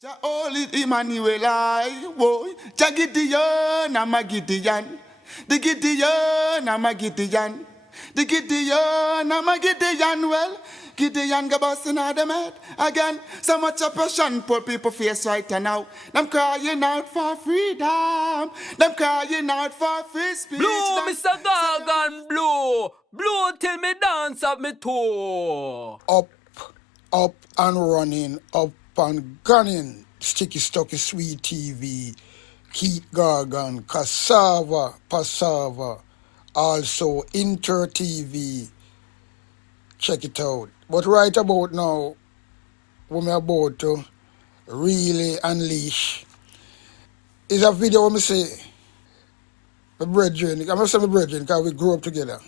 Jah holy Emmanuel, I boy. Jah Gideon, I'm a Gideon. The Gideon, I'm a Gideon. The Gideon, I'm a Gideon. Well, Gideon go busting out them head again. So much oppression, poor people face right now. Them crying out for freedom. Them crying out for free speech. Blue, Mr. Gargan, blue. Blue till me dance up me toe. Up and running, up and gunning. Sticky Stocky Sweet TV, Keith Gargan, Cassava, Passava, also Inter TV. Check it out. But right about now, we're about to really unleash. Is a video where I say, my brethren, I'm going to say my brethren because we grew up together,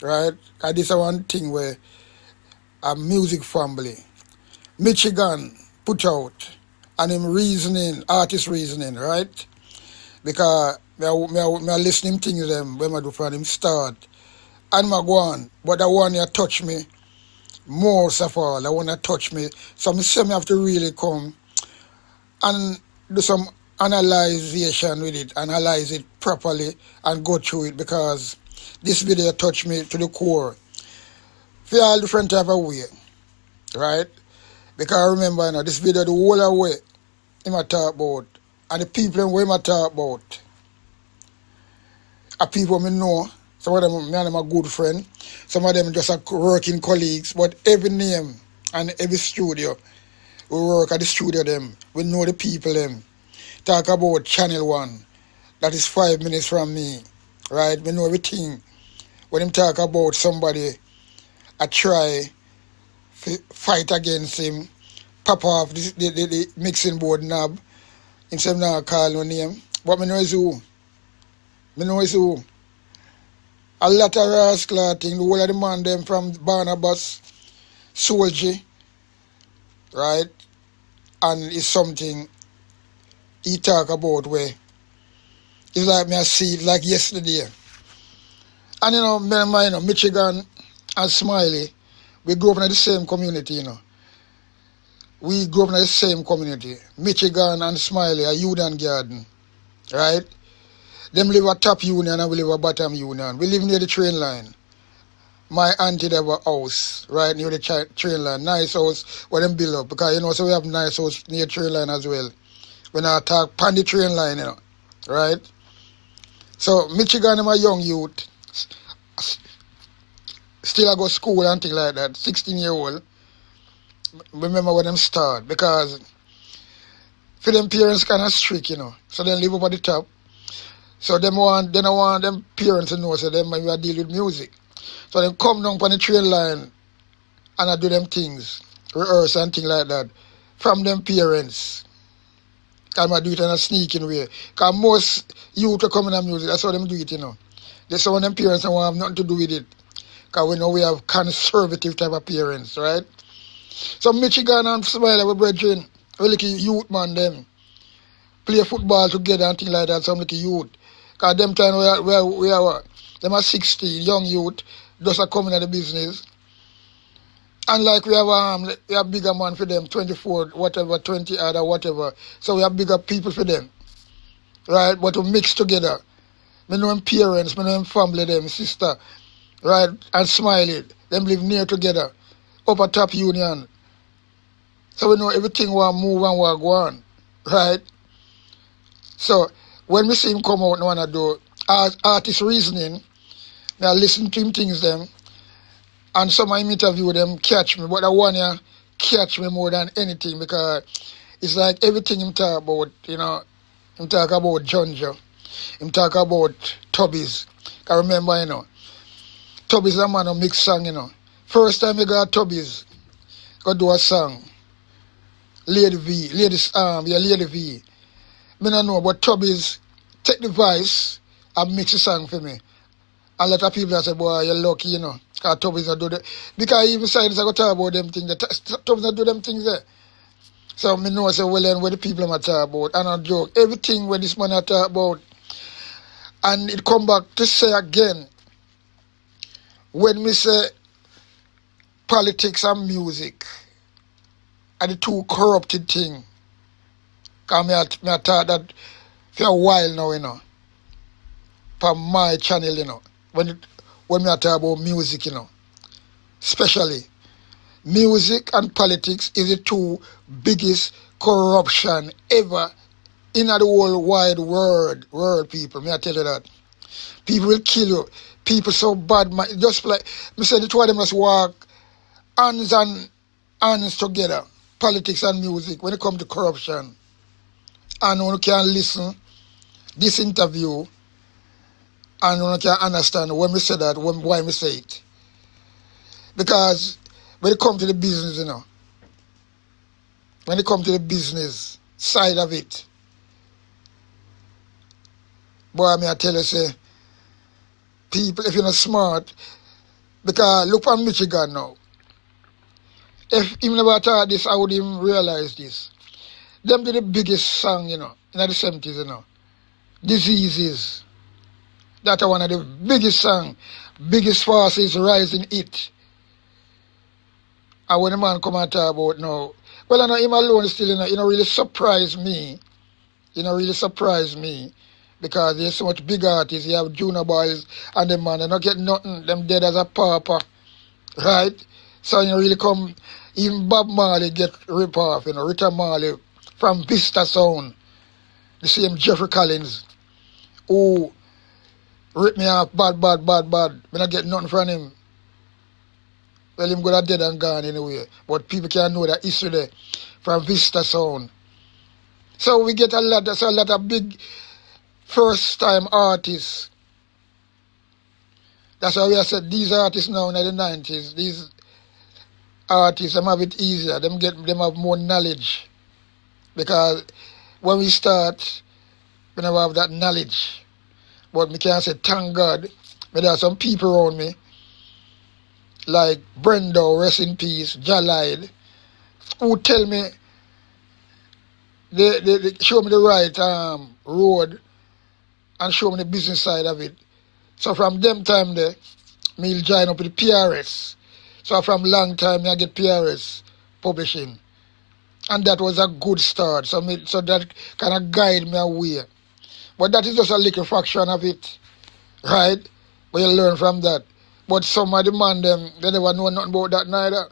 right? And this is one thing where a music family, Michigan put out, and him reasoning, artist reasoning, right? Because me listening things them when I do from him start, and I go on, but that one you touch me, most of all, that one that touch me, so I say me have to really come and do some analyzation with it, analyze it properly, and go through it, because this video touched me to the core, for all different type of way, right? Because I remember, this video, the whole way him a talk about, and the people who him a talk about, are people me know. Some of them, me and them are good friend. Some of them just are working colleagues. But every name and every studio, we work at the studio them. We know the people them. Talk about Channel 1. That is 5 minutes from me. Right? We know everything. When him talk about somebody, I try to fight against him, pop off the mixing board knob. Instead of not call no name. But me know is who. Me know is who. A lot of rascal thing, the whole of the man them from Barnabas, Soldier, right? And it's something he talk about where it's like me I see it like yesterday. And me and my, Michigan and Smiley, we grew up in the same community, We grew up in the same community. Michigan and Smiley are Union Garden, right? Them live at top union and we live at bottom union. We live near the train line. My auntie have a house right near the train line. Nice house where them build up. Because, so we have nice house near train line as well. When I talk pan the train line, right? So, Michigan, I'm a young youth. Still I go to school and things like that. 16-year-old. Remember when them start. Because for them parents kind of strict, So they live up at the top. So they don't want them parents to know, so them when we deal with music. So they come down on the train line and I do them things, rehearse and things like that, from them parents. And I do it in a sneaking way. Because most youth are coming to music, that's how them do it, They say when them parents don't have nothing to do with it. Because we know we have conservative type of parents, right? So Michigan and Smiley, our brethren, we like youth man them. Play football together and things like that, some like youth. Because them time we are them are 16, young youth, just are coming at the business. And like we have bigger man for them, 24, whatever, 20 other, whatever. So we have bigger people for them. Right? But to mix together. Me know them parents, me know them family, them sister. Right? And Smiley. Them live near together. Upper top union. So we know everything will move and will go on. Right? So when we see him come out, no one do artist reasoning, I listen to him things them, and some of him interview them catch me, but that one catch me more than anything because it's like everything him talk about, him talk about Junja, him talk about Tubbies. I remember, Tubbies a man who mix song, First time he got Tubbies, go do a song. Lady V. Me don't know, but Tubbies take the voice and mix the song for me. A lot of people say, boy, you're lucky, because Tubbies not do that. Because even science I go talk about them things, Tubbies not do them things there. So me know, say, well, then, what the people are talk about, and I joke, everything when this man talk about, and it come back to say again, when me say politics and music are the two corrupted things, Because I thought that for a while now, for my channel, when I talk about music, especially music and politics is the two biggest corruption ever in the whole wide world, people. May I tell you that? People will kill you. People so bad, just like me said, the two of them must walk hands and hands together. Politics and music when it comes to corruption. And one can listen this interview and one can understand when we say that, why we say it. Because when it comes to the business, when it comes to the business side of it, boy, I tell you, say, people, if you're not smart, because look at Michigan now. If him never thought this, I would even realize this. Them did the biggest song, in the 70s, Diseases. That's one of the biggest song, biggest forces rising it. And when the man come and talk about now, well, I know him alone still, really surprised me. Really surprised me. Because there's so much big artists. You have junior boys and them man, they don't get nothing. Them dead as a pauper. Right? So really come, even Bob Marley get ripped off, Rita Marley from Vista Sound. The same Jeffrey Collins, who ripped me off bad. Me not get nothing from him. Well, him go dead and gone anyway. But people can know that history there from Vista Sound. So we get a lot of big first-time artists. That's why we said these artists now in the 90s, these artists, them have it easier. Them have more knowledge. Because when we start, we never have that knowledge. But me can say, thank God, there are some people around me, like Brendo, rest in peace, Jalide, who tell me, they show me the right road and show me the business side of it. So from them time there, me join up with the PRS. So from long time, I get PRS publishing. And that was a good start. So that kind of guide me away. But that is just a little fraction of it, right? But you learn from that. But some of the man, they never know nothing about that neither.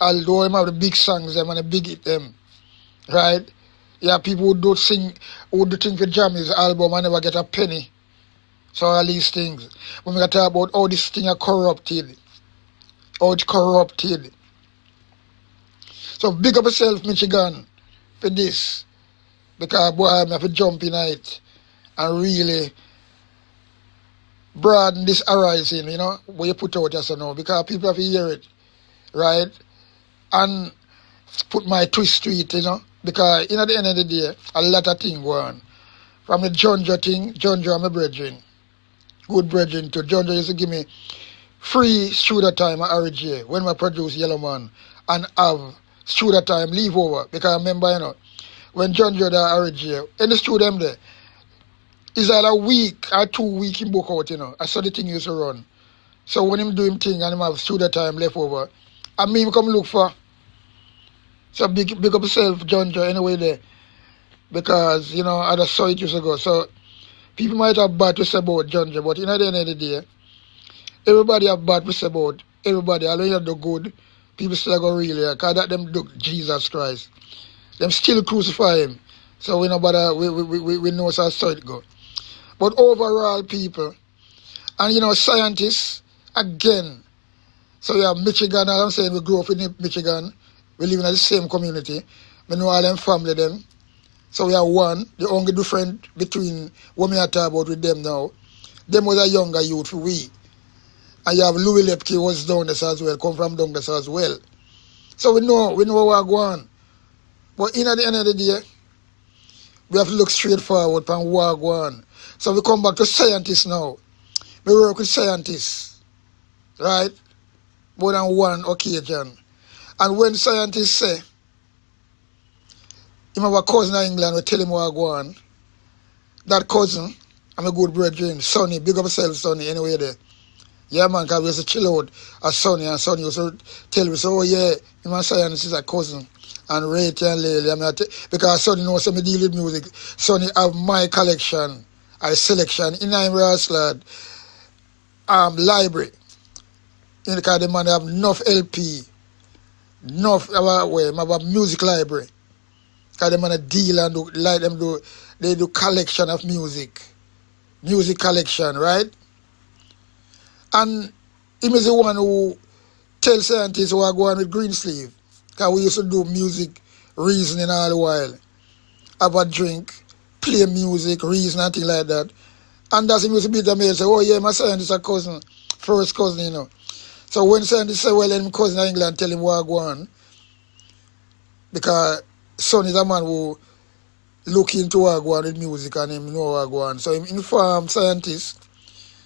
Although them have the big songs, them and the big hit them, right? Yeah, people who do things for Jammy's album and never get a penny. So all these things. When we talk about how this thing are corrupted, how it's corrupted. So big up yourself, Michigan, for this. Because boy, I have to jump in it and really broaden this horizon, where you put out as now. Because people have to hear it, right? And put my twist to it, Because at the end of the day, a lot of things go on. From the Jonjo thing, Jonjo and my brethren. Good brethren too. Jonjo used to give me free studio time at RJ when I produce Yellow Man and have studio time leave over. Because I remember, when Jonjo there at RJ, in the studio there, it's like a week or 2 weeks in book out, I saw the thing used to run. So when him do him thing and him have studio time left over, I mean come look for. So big up yourself, Jonjo, anyway there. Because, I just saw it years ago. So people might have bad to say about Jonjo, but at the end of the day, everybody have bad to say about everybody. Although you have the good, people still go really, because that them do Jesus Christ. Them still crucify him. So we know about we know how it go. But overall, people, and scientists, again, so we have Michigan, as I'm saying, we grew up in Michigan. We live in the same community. We know all them family them. So we are one. The only difference between what we are talking about with them now, them was a younger youth for we. And you have Louis Lepke was down there as well, come from down there as well. So we know what we're going. But at the end of the day, we have to look straight forward from what we're going. So we come back to scientists now. We work with scientists, right? More than one occasion. And when scientists say, him have a cousin in England, we tell him what go on. That cousin, I'm a good brethren, Sonny, big up yourself, Sonny, anyway there. Yeah, man, because we used to chill out at Sonny, and Sonny used to tell me, so, oh, yeah, him and science is a cousin. and Rate and Lily. Because Sonny knows me deal with music. Sonny have my collection, a selection in I'm lad, library. Because the man have enough LP, enough have music library. Because the man deal and they do collection of music collection, right? And he is the one who tells scientists who are going with green sleeve. Because we used to do music reasoning all the while. Have a drink, play music, reason, and things like that. And that's him used to beat the mail say, oh yeah, my scientist a cousin, first cousin, you know. So when scientists say, well, then my cousin in England tell him what go on. Because son is a man who look into what go on with music and him know what go on. So him inform scientists.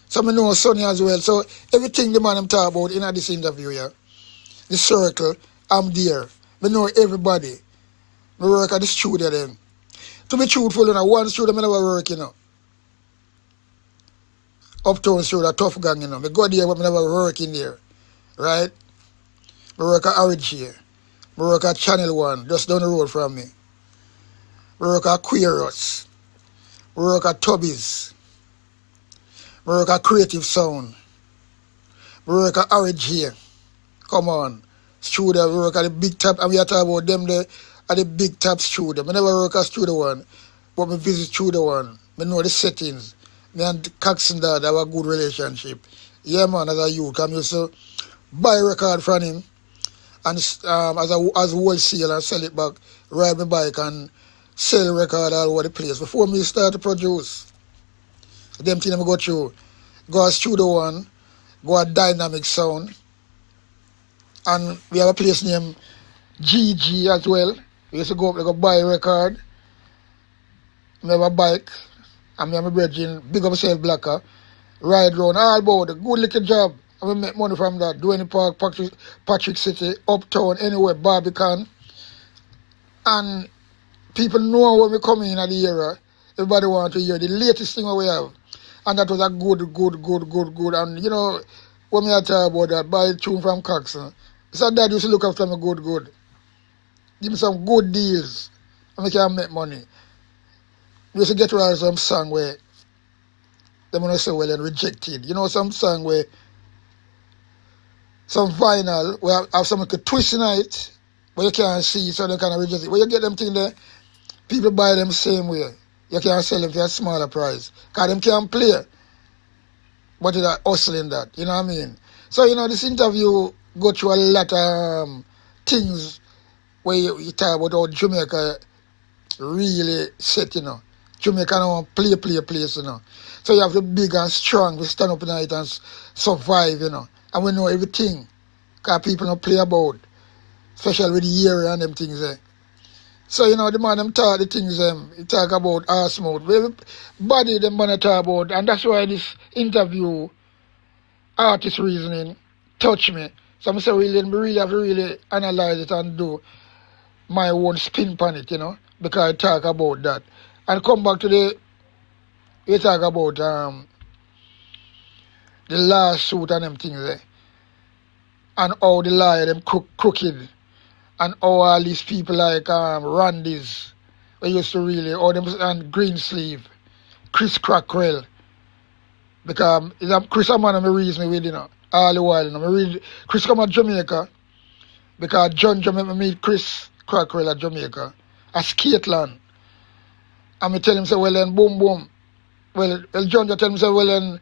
So I know Sonny as well. So everything the man I'm talking about in this interview, yeah, the circle, I'm there. I know everybody. I work at the studio then. To be truthful, you know, one studio I never work, you know. Uptown studio, Tough Gang, you know. I go there, but I never work in there. Right? I work at Orange here. I work at Channel 1, just down the road from me. I work at Queeros. I work at Tubbies. I work at Creative Sound. I work at Orange here. Come on. Studio, I work at the Big Top, and we are talking about them there at the Big Top studio. I never work at Studio 1, but I visit Studio 1. I know the settings. Me and Coxon Dad have a good relationship. Yeah, man, as a youth, I used to buy a record from him and as wholesale and sell it back, ride my bike and sell record all over the place. Before me start to produce, them things I go through, go to Studio 1, go to Dynamic Sound, and we have a place named GG as well. We used to go up there, go buy a record. We have a bike, and me and my brethren, big up myself, Blacker, ride around all about the good little job. And we make money from that. Duane Park, Patrick City, Uptown, anywhere, Barbican. And people know when we come in at the era, everybody want to hear the latest thing we have. And that was a good. And you know, when I talk about that, buy a tune from Coxon. So Dad used to look after me good. Give me some good deals, and we can make money. We used to get around some song where they want to say, well, and rejected. You know, some song where, some vinyl, where have something to twist in it, but you can't see, so they kind of reject it. When you get them things there, people buy them same way. You can't sell them for a smaller price. Because them can't play. But they're hustling that, you know what I mean? So, you know, this interview go through a lot of things where you talk about how Jamaica really set, you know. Jamaica don't play place, you know. So you have to be big and strong, we stand up night and survive, you know. And we know everything, because people don't play about, especially with the area and them things there. So, you know, the man them talk the things he talk about arse mouth. Body them man talk about, and that's why this interview, artist reasoning, touch me. So I'm saying we really have to really analyze it and do my own spin on it, you know, because I talk about that. And come back to we talk about the lawsuit and them things there. And how the lawyer them crooked. And how all these people like Randy's, we used to really, all them and Greensleeve, Chris Crockrell. Because Chris a man I reason with, you know, all the while. You know. I read Chris come at Jamaica, because John Jamaica meet Chris Crockrell at Jamaica, at Skateland. And I tell him, say, well then, boom. Well, John just tell him, say, well then,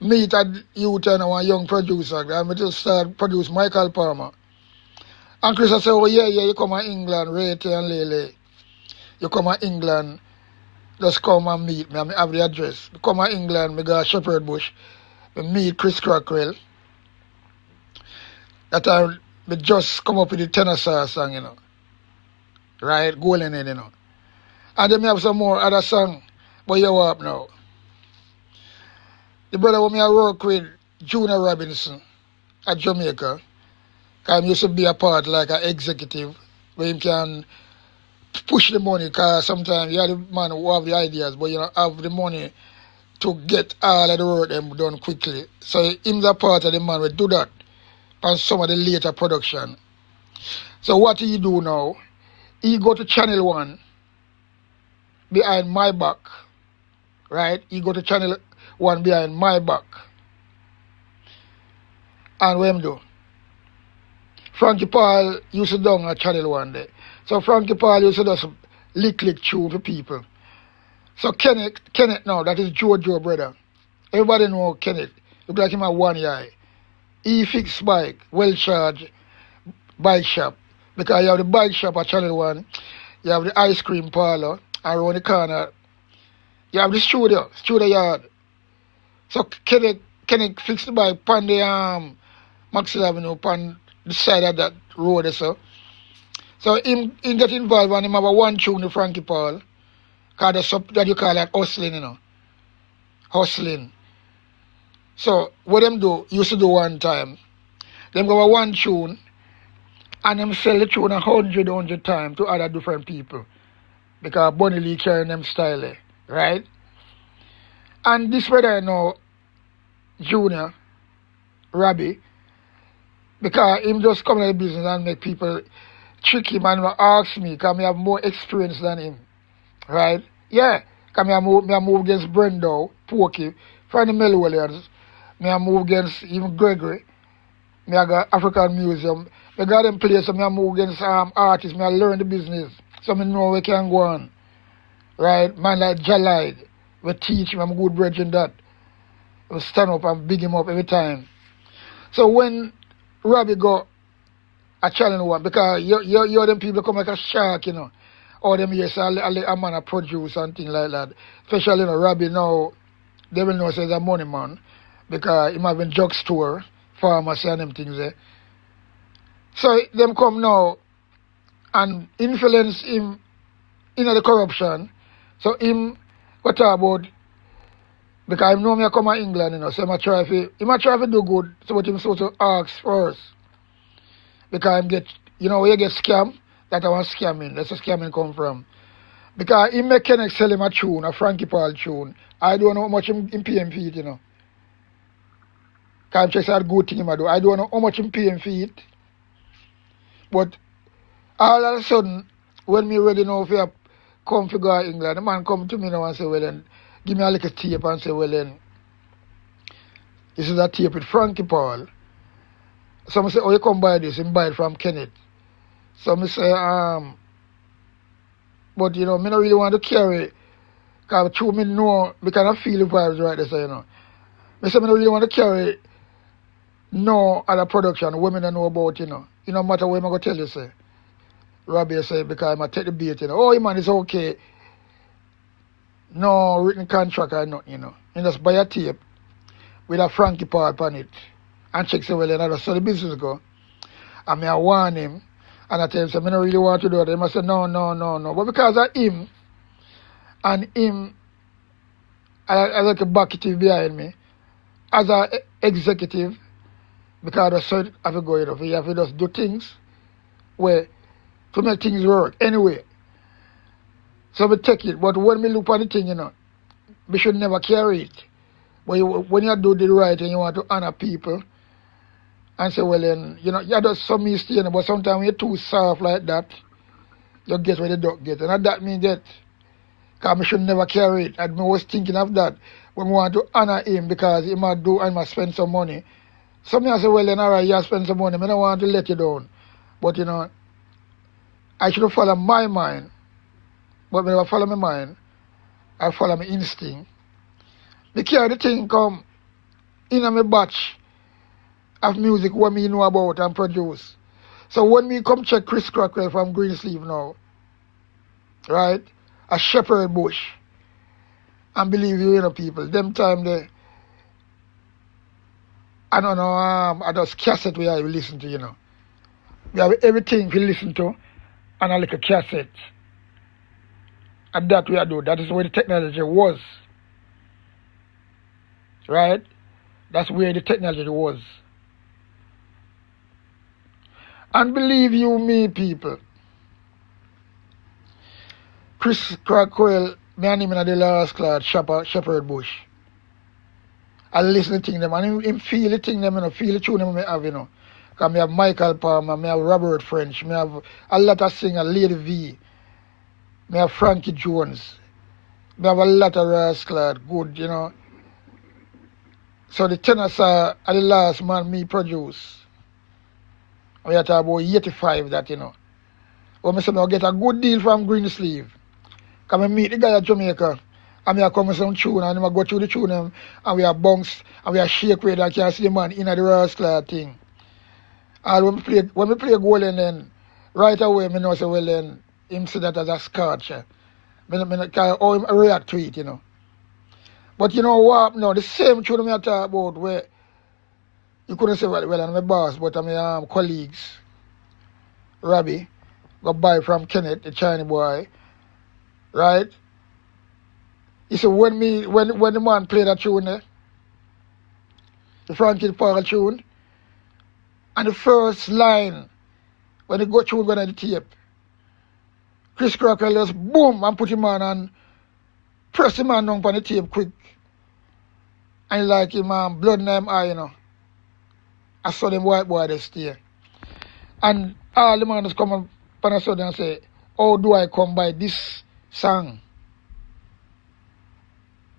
meet at youth and one young producer. And I just start produce Michael Palmer. And Chris I say, oh yeah, you come to England, Rate and Lele. You come to England, just come and meet me. I have the address. You come to England, I go to Shepherd Bush. I meet Chris Crockrell. That time, I just come up with the tenor song, you know. Right? Golden Head, you know. And then I have some more other song, but you up now. The brother who I work with, Junior Robinson, at Jamaica, because he used to be a part like an executive, where he can push the money, because sometimes you are the man who have the ideas, but you don't have the money to get all of the work them done quickly. So he's a part of the man who do that on some of the later production. So what he do now, he go to Channel 1 behind my back, right? He go to Channel 1 behind my back. And what him do? Frankie Paul used to down at Channel 1 there. So Frankie Paul used to just lick tune for people. So Kenneth now, that is Joe brother. Everybody know Kenneth. Look like him at one eye. He fix bike, well charged bike shop. Because you have the bike shop at Channel 1, you have the ice cream parlor around the corner. You have the studio yard. So Kenneth fix the bike on the Maxwell Avenue, upon the side of that road. So him get involved and him have a one tune to Frankie Paul. Because that you call that hustling, Hustling. So what them do, used to do one time, them go a one tune and them sell the tune 100 times to other different people. Because Bunny Lee carrying them style, right? And this brother Junior, Robbie, because him just come in the business and make people trick him and ask me, because I have more experience than him. Right? Yeah. Because I move against Brendo, Porky, from the Melwellians. I move against even Gregory. I got African Museum. I got them place, so I move against artists. I learn the business. So I know where can go on. Right? Man like Jalide, we teach him, I'm a good bridge in that. We stand up and big him up every time. So when Robbie go a Channel 1, because you them people come like a shark, All them years, a man a produce and things like that. Especially, Robbie now, they will know say he's a money man. Because him having drugstore, pharmacy and them things there. So them come now and influence him in the corruption. So him what about, because I know me I come to England, so him try to do good, so what him supposed to ask first. Because him get, where you get scam, that I want scamming. That's where scamming come from. Because he make Kenneth sell him a tune, a Frankie Paul tune. I don't know how much him pay him for it, Because I'm just a good thing him I do. I don't know how much him pay him for it. But all of a sudden, when me ready now for come to go to England, the man come to me now and say, well then, give me a little tape and say, well then, this is a tape with Frankie Paul. So I say, oh, you come buy this, and buy it from Kenneth. So I say, but me not really want to carry it, because true me know, because I feel the vibes right there, so I say, I don't really want to carry it, no other production, women don't know about, no matter what I'm going to tell you, say. Robbie say, because I'm going to take the bait, oh, man, it's okay. No written contract or nothing, You just buy a tape with a Frankie Paul on it and check, say, well, then so the business go. And I warn him, and I tell him, say, I don't really want to do it. He must say, no. But because of him, and him, I like a bucket behind me, as an executive, because I said, I have to go, you have to just do things where, to make things work, anyway. So we take it, but when we look at the thing, we should never carry it. But when you do the right and you want to honor people, and say, well then, you do some mistake, but sometimes when you're too soft like that, you get where the duck get. And that means that, because we should never carry it. And I was thinking of that, when we want to honor him, because he might do and must spend some money. Some I say, well then, all right, you spend some money, I don't want to let you down. But, I should follow my mind. But when I follow my mind, I follow my instinct. Because the thing come in my batch of music what me know about and produce. So when me come check Chris Crockwell from Greensleeve now, right, a Shepherd Bush, and believe you, people, them time they, I don't know, I just cassette where I will listen to, We have everything to listen to, and a little cassette. And that we do. That is where the technology was. Right? That's where the technology was. And believe you me, people, Chris Crockwell, me and him in the last class, Shepherd Bush. I listen to them, and him feel the thing them, feel the tune them have, Because I have Michael Palmer, I have Robert French, I have a lot of singers, Lady V, I have Frankie Jones, I have a lot of rascal, good, you know. So the tenors are the last man me produce. We are talking about 85 that, you know. When I say I get a good deal from Greensleeve. Because I meet the guy at Jamaica. And I come with some tune and I go through the tune and we are bounce and we are shake with and can see the man in the rascal thing. And when we play goal and then right away I know say well then him see that as a scotch. I how him react to it, you know. But you know what no, the same tune I talk about where you couldn't say well I'm my boss, but I'm my colleagues, Robbie, got buy from Kenneth, the Chinese boy, right? He said when the man played that tune there, the Frankie Paul tune, and the first line, when the go tune going on the tape, Chris Crocker just boom and put him on and press him on down on the tape quick. And like him blood in him eye, you know. I saw them white boy they stay. And all the man just come up on a sudden and say, how do I come by this song?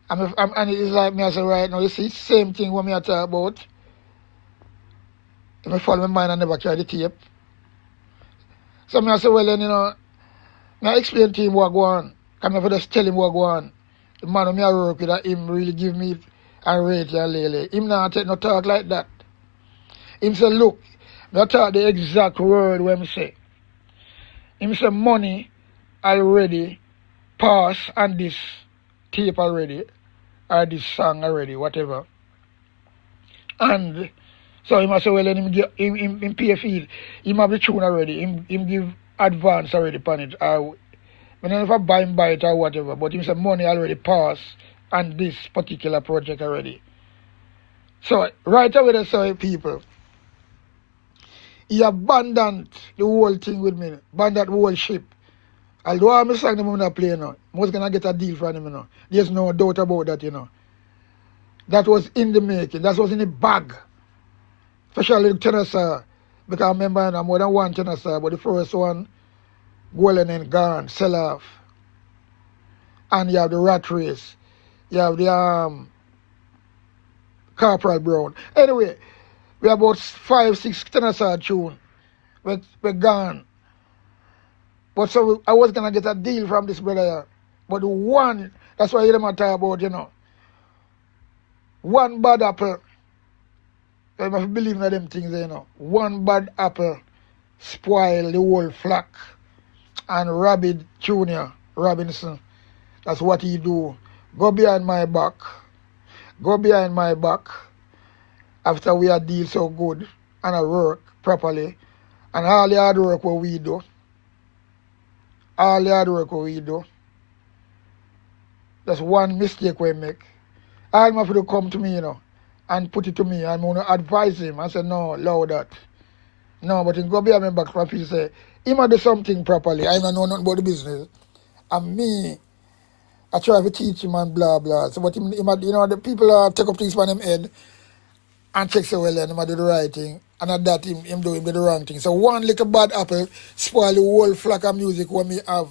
And it's like me I say right now, you see, same thing what me I talk about. If I follow my mind and never carry the tape. So me I say, well then, you know, I explain to him what go on. Come I just tell him what go on. The man who me I work with, him really give me and rate and lele. Him not take no talk like that. Him say, look, I talk the exact word when I say. Him say money already pass on this tape already, or this song already, whatever. And so he must say, well, then him pay a fee. He have the tune already. Him give advance already upon it. I don't know if I buy it or whatever, but him say money already pass on this particular project already. So right away they say people, he abandoned the whole thing with me, abandoned the whole ship. Although I'm a song I'm not playing now, I was gonna get a deal from him, you know. There's no doubt about that, you know. That was in the making, that was in the bag. Especially the tenor sir, because I remember I'm more than one tenor sir, but the first one, Golden and gone, sell off. And you have the Rat Race. You have the Corporal Brown. Anyway, we have about 5-6 tenor sir tune. We're gone. But so I was gonna get a deal from this brother here. But the one, that's why you don't talk about, you know. One bad apple. I must believe in them things, you know. One bad apple spoil the whole flock. And Rabbit Jr. Robinson, that's what he do. Go behind my back. Go behind my back. After we are deal so good and I work properly. And all the hard work what we do. All the hard work what we do. That's one mistake we make. All my people come to me, you know, and put it to me. I'm going to advise him. I say, no, allow that. No, but in go behind my back, my people say, he might do something properly. I don't know nothing about the business. And me, I try to teach him and blah, blah. So, but him, you know, the people take up things from him head and check so well, and he might do the right thing. And at that, him do the wrong thing. So, one little bad apple spoil the whole flock of music when we have,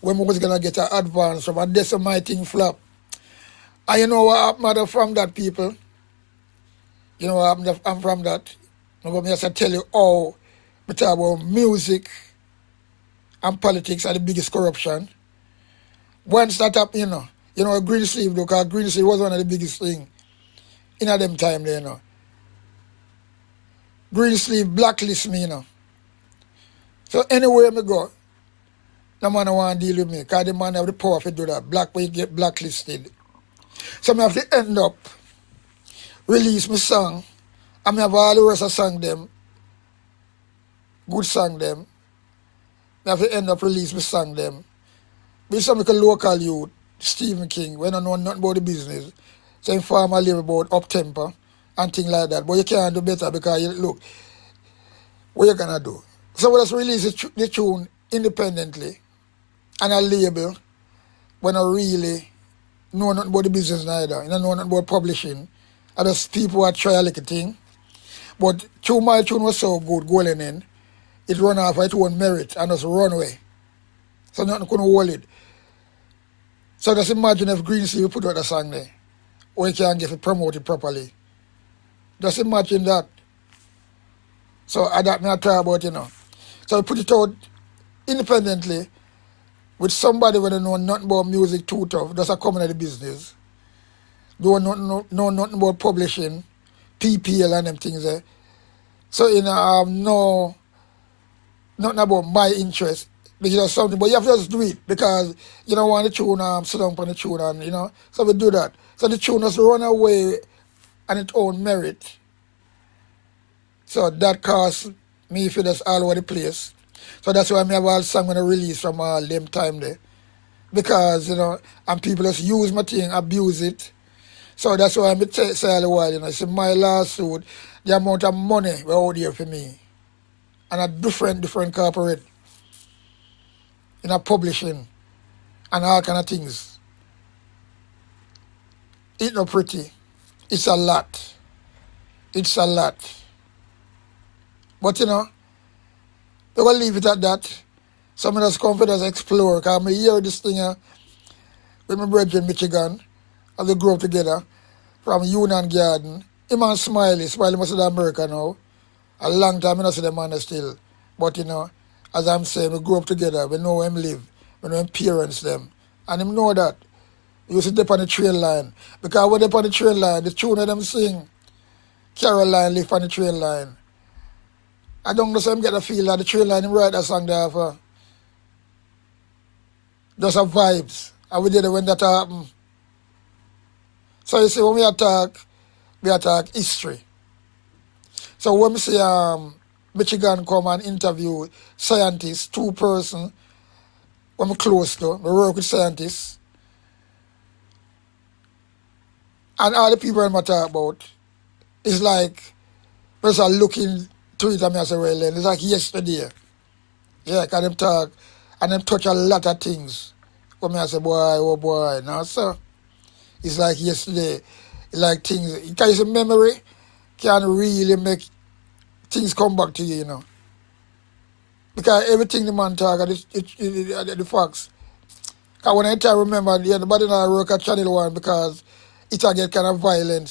when we was going to get an advance from, and that's my thing flop. And you know what happened from that, people? You know what happened from that? I'm just to tell you how we talk about music and politics are the biggest corruption. Once that happened, you know, Greensleeve, because Greensleeve was one of the biggest things in them time there, you know. Greensleeve blacklist me, you know. So anywhere I go, no man want to deal with me, because the man have the power to do that. Black way get blacklisted. So I have to end up release my song, and I have all the rest of song them, good song them. I have to end up release my song them. With some local youth, Stephen King, when I know nothing about the business, so inform a little about up-tempo and things like that. But you can't do better because, look, what you going to do? So we just release the tune independently and a label when I really know nothing about the business neither. You don't know nothing about publishing. And just people who try a little thing. But my tune was so good, going in, it run off its own merit and just run away. So nothing couldn't hold it. So just imagine if Green Sea put out a song there, or you can't get it promoted properly. Just imagine that. So I that me I talk about, So we put it out independently with somebody when they know nothing about music too tough, just a coming at the business. Don't know nothing about publishing, PPL and them things there. So no nothing about my interest. Because something, but you have to just do it because you don't want the tune sit down on the tune and so we do that. So the tune just run away on its own merit. So that costs me for just all over the place. So that's why I have all song when I release from all them time there. Because, and people just use my thing, abuse it. So that's why I say all the while, it's my lawsuit, the amount of money we're out there for me. And a different corporate. Publishing and all kind of things. It's not pretty. It's a lot. It's a lot. But we're going to leave it at that. Some of us come for us explore. Because I hear this thing with my brother in Michigan, as we grew up together, from Union Garden. Him and Smiley. Smiley must be in America now. A long time I don't see the man still. But as I'm saying, we grew up together, we know where him live, we know him parents them. And him know that. We used to dip on the train line. Because when they on the train line, the tune of them sing, Caroline live on the train line. I don't know, so him get the feel that the train line, him write that song there for. Just a vibes. And we did it when that happened. So you see, when we attack history. So when we see Michigan come and interview scientists, 2 persons, when we close to, we work with scientists. And all the people I'm talk about, it's like, when I looking to it and I say, well, it's like yesterday. Yeah, because them talk, and them touch a lot of things. When I say, boy, oh boy, so it's like yesterday. It's like things, because it's a memory, can really make things come back to you, Because everything the man talk, the facts. Because when I remember, nobody now work at Channel 1 because it get kind of violent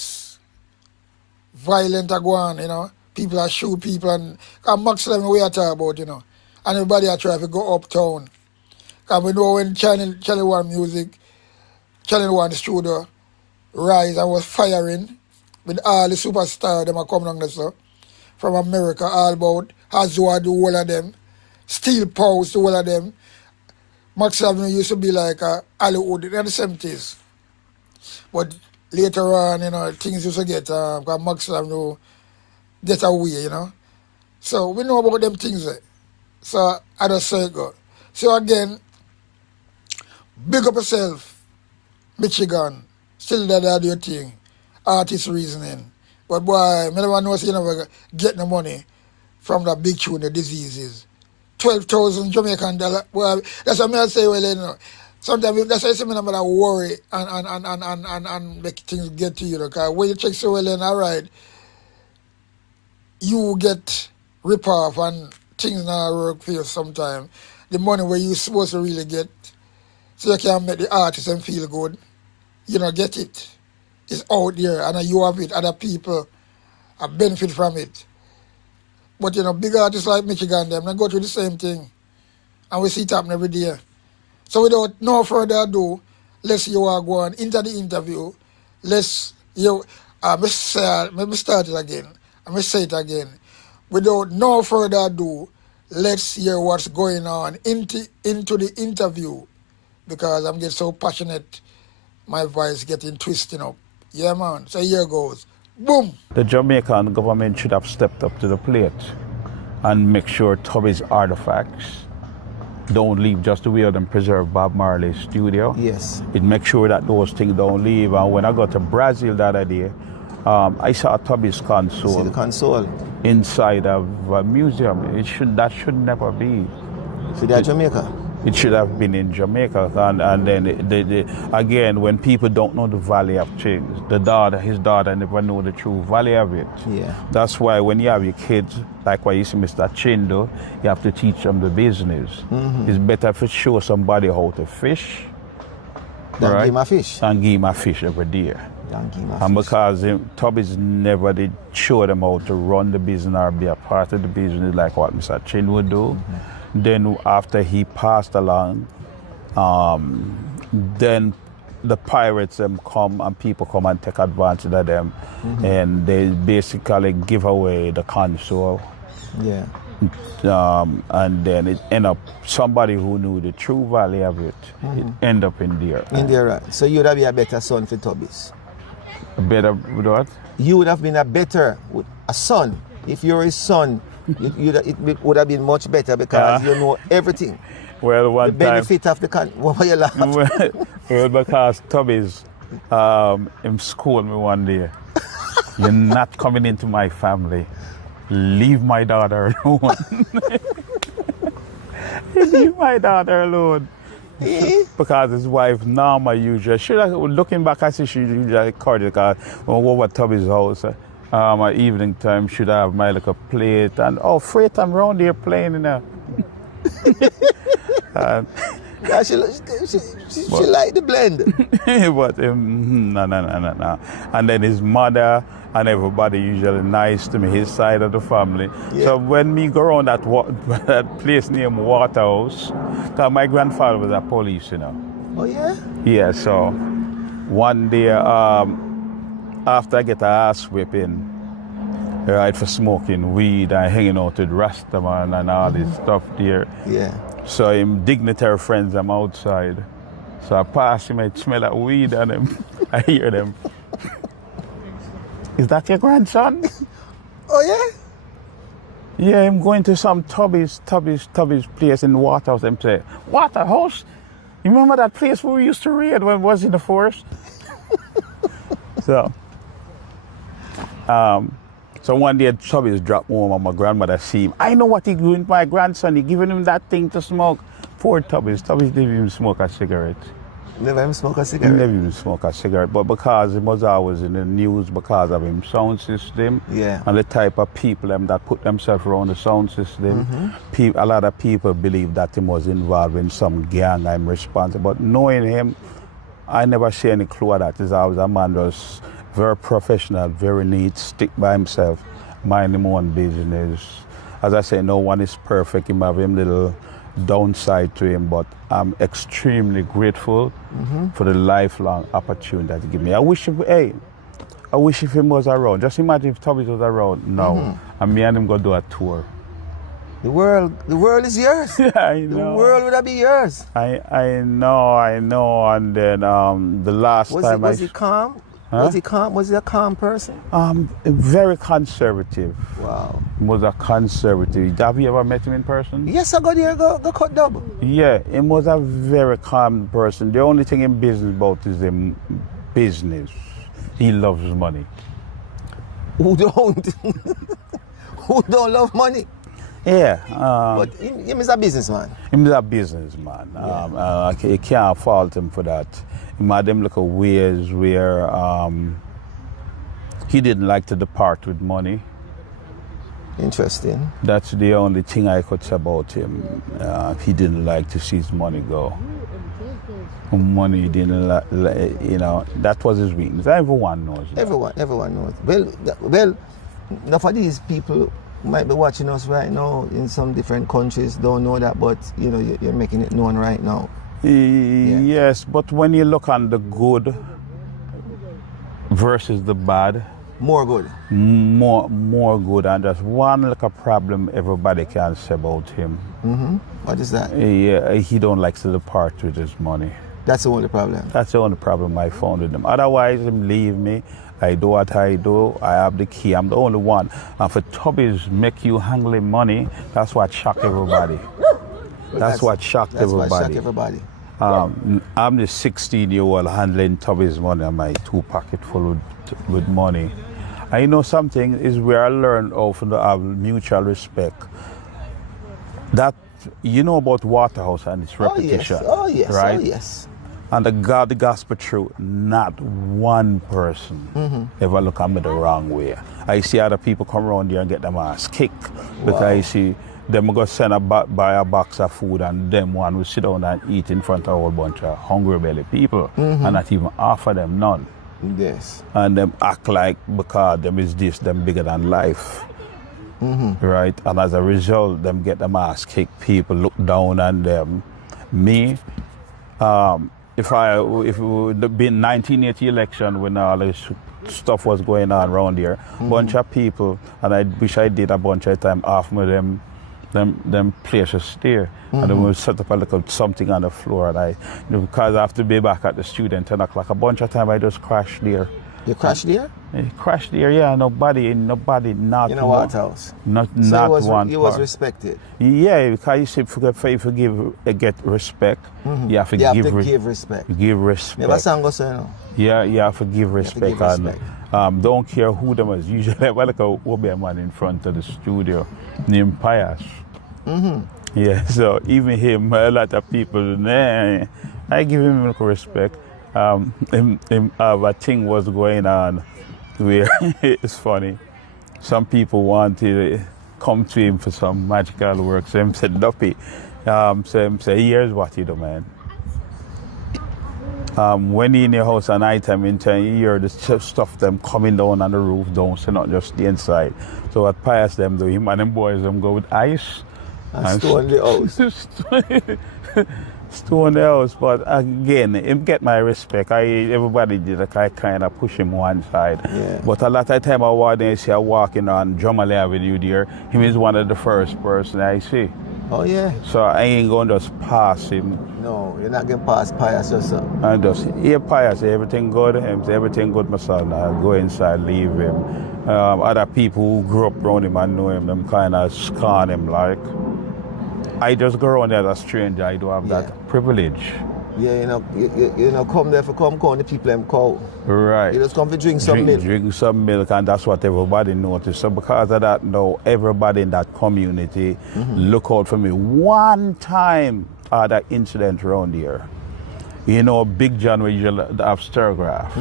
are going on, People are shoot people and Max 11 we are talking about, And everybody are trying to go uptown. Because we know when Channel 1 music, Channel 1 studio rise and was firing with all the superstars them are coming on this from America, all about Hazwa, the whole of them, Steel Pulse, the whole of them. Max Avenue used to be like Hollywood in the 70s. But later on, things used to get, because Max Avenue get away, So we know about them things there. So I just say go. So again, big up yourself, Michigan, still that do your thing, artist reasoning. But boy, I never know you never get the money from that big tune, the diseases. 12,000 Jamaican dollars. Well, that's what I say, well, sometimes that's why I say I'm gonna worry and make things get to you. Because when you check so well, all right, you get rip off and things not work for you sometimes. The money where you supposed to really get, so you can make the artist and feel good. Get it. It's out there and you have it, other people benefit from it. But big artists like Michigan, they go through the same thing. And we see it happen every day. So without no further ado, let's go on into the interview. Let's let me start it again. Let me say it again. Without no further ado, let's hear what's going on into the interview. Because I'm getting so passionate, my voice getting twisting up. Yeah, man. So here goes. Boom. The Jamaican government should have stepped up to the plate and make sure Tubby's artifacts don't leave just the way them preserve Bob Marley's studio. Yes. It makes sure that those things don't leave. And when I got to Brazil the other day, I saw Tubby's console. See the console inside of a museum. That should never be. See that Jamaica? It should have been in Jamaica. And then, again, when people don't know the value of things, his daughter never know the true value of it. Yeah. That's why when you have your kids, like what you see Mr. Chindo, you have to teach them the business. It's better if you show somebody how to fish. Than right? give him a fish. And give him a fish every day. Than give him a And fish. because Tubby's never did show them how to run the business or be a part of the business like what Mr. Chin would do. Then after he passed along, then the pirates come and people come and take advantage of them, and they basically give away the console. Yeah. And then it end up somebody who knew the true value of it. It end up in there. In there, right. So you would have been a better son for Tubby's. Better with what? You would have been a son. If you're his son, it would have been much better because you know everything. Well, one The benefit of the what were you laughing? well, because Tubby's in school me one day. You're not coming into my family. Leave my daughter alone. Leave my daughter alone. Because his wife Norma usually, looking back, I see she usually called it because when we go over Tubby's house, at evening time, should have my little plate and free time around there playing, you know. Yeah, she liked the blend. But no. And then his mother and everybody usually nice to me, his side of the family. Yeah. So when me go around that place named Waterhouse, because my grandfather was a police, you know. Oh yeah? Yeah, so one day after I get a ass whipping, right, for smoking weed and hanging out with Rastaman and all this stuff there. Yeah. So him dignitary friends, I'm outside. So I pass him, I smell that weed on him. I hear them. Is that your grandson? Oh yeah? Yeah, I'm going to some Tubby's place in Waterhouse. Them say, Waterhouse? You remember that place where we used to raid when we was in the forest? So one day Tubby's dropped home and my grandmother see him. I know what he doing with my grandson. He giving him that thing to smoke. Poor Tubby's. Tubby's didn't even smoke a cigarette. Never even smoke a He cigarette? never even smoke a cigarette. But because he was always in the news because of his sound system Yeah. and the type of people that put themselves around the sound system, a lot of people believe that he was involved in some gang. I'm responsible. But knowing him, I never see any clue of that. He's always a man was very professional, very neat, stick by himself, mind him own business. As I say, no one is perfect. He might have him little downside to him, but I'm extremely grateful for the lifelong opportunity that he gave me. I wish if he was around. Just imagine if Tubby was around now, and me and him go do a tour. The world is yours. Yeah, I The know. world would be yours. I know. And then the last time Was he calm? Huh? Was he calm? Was he a calm person? Very conservative. Wow. He was a conservative. Have you ever met him in person? Yes, I got here, go cut double. Yeah, he was a very calm person. The only thing in business about is the business. He loves money. Who don't? Who don't love money? Yeah. But him is a businessman. He's a businessman. You can't fault him for that. He had them little ways where he didn't like to depart with money. Interesting. That's the only thing I could say about him. He didn't like to see his money go. Money didn't, that was his weakness. Everyone knows that. Everyone knows. Well, enough of these people might be watching us right now in some different countries, don't know that, but you're making it known right now. Yes, but when you look on the good versus the bad, More good. more good, and there's one little problem everybody can say about him. What is that? Yeah, he don't like to depart with his money. That's the only problem. That's the only problem I found with him. Otherwise, him leave me. I do what I do. I have the key. I'm the only one. And for Tubby's make you handling money, that's what shocked everybody. That's what shocked everybody. I'm the 16-year-old handling Tubby's money and my two pocket full with money. I know something is where I learned of to have mutual respect. That you know about Waterhouse and its reputation. Oh yes, right? oh yes. And the gospel truth, not one person ever look at me the wrong way. I see other people come around there and get them ass kicked because I see them go send buy a box of food and them one will sit down and eat in front of a whole bunch of hungry belly people and not even offer them none. Yes. And them act like because them is this, them bigger than life. Right? And as a result, them get them ass kicked, people look down on them. Me, if it would been 1980 election when all this stuff was going on around here, bunch of people, and I wish I did a bunch of time off with them places there. And then we set up a little something on the floor, and because I have to be back at the studio at 10 o'clock, a bunch of time I just crashed there. You crashed there? Crashed there, yeah. Nobody, not in a Waterhouse. Not one. You was respected. Yeah, because you see, if you get respect, you have to give respect. Give respect. Never sang go say no. Yeah, you have to give respect. And don't care who them is. Usually, I like a man in front of the studio named Pius. Yeah, so even him, a lot of people, I give him respect. A thing was going on where it's funny. Some people wanted to come to him for some magical work. So him said, Duppy, say, here's what you do, man. When you in your house at night time, you hear the stuff them coming down on the roof, down, so not just the inside. So what Pius them do, him and them boys them go with ice. And stone the house. Stone the house, but again, him get my respect. Everybody did I kind of push him one side. Yeah. But a lot of time I see I walking on Drummond Avenue there, him is one of the first person I see. Oh yeah. So I ain't going to just pass him. No, you're not getting past Pius or something. I just hear Pius say everything good, him say everything good, my son. I go inside, leave him. Other people who grew up around him and know him, them kind of scorn him like. I just go around there as a stranger. I don't have that privilege. Yeah, you know, come there for come the people them call. Right. You just come to drink some milk. Drink some milk, and that's what everybody noticed. So because of that, now everybody in that community look out for me. One time I had an incident around here. You know, Big John we usually have stirgraph.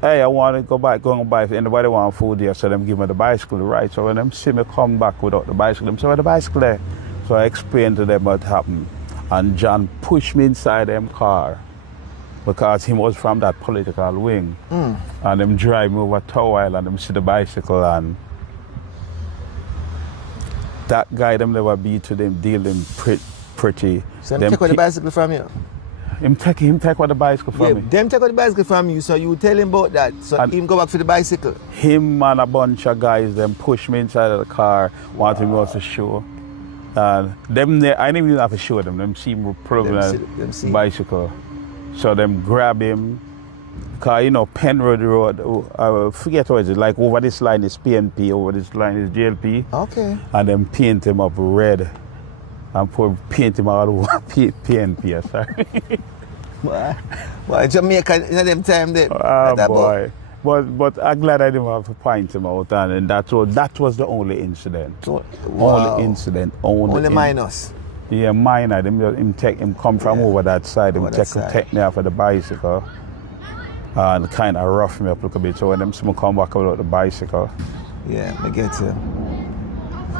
Hey, I want to go and buy if anybody want food here, so them give me the bicycle, right? So when them see me come back without the bicycle, them say, where the bicycle there? So I explained to them what happened. And John pushed me inside them car because he was from that political wing. And them drive me over Tower Island and them see the bicycle, and that guy them never beat to them, deal them pretty. So them take the bicycle from you? Him take what the bicycle from me. Them take the bicycle from you, so you tell him about that, so and him go back for the bicycle. Him and a bunch of guys, them push me inside of the car, wanting me to show. And them, I didn't even have to show them. Them see me pulling the bicycle. So them grab him. Cause you know, Penrod Road, I forget what it is, like over this line is PNP, over this line is JLP. Okay. And then paint him up red. And paint him all over PNP, sorry. Why Jamaica in them time then? Boy. But I'm glad I didn't have to point him out, and that was the only incident. Wow. Only incident. Only minus. Yeah, minor. Him come from over that side. Him take me off of the bicycle and kind of rough me up a little bit. So when them see me come back without the bicycle. Yeah, I get you.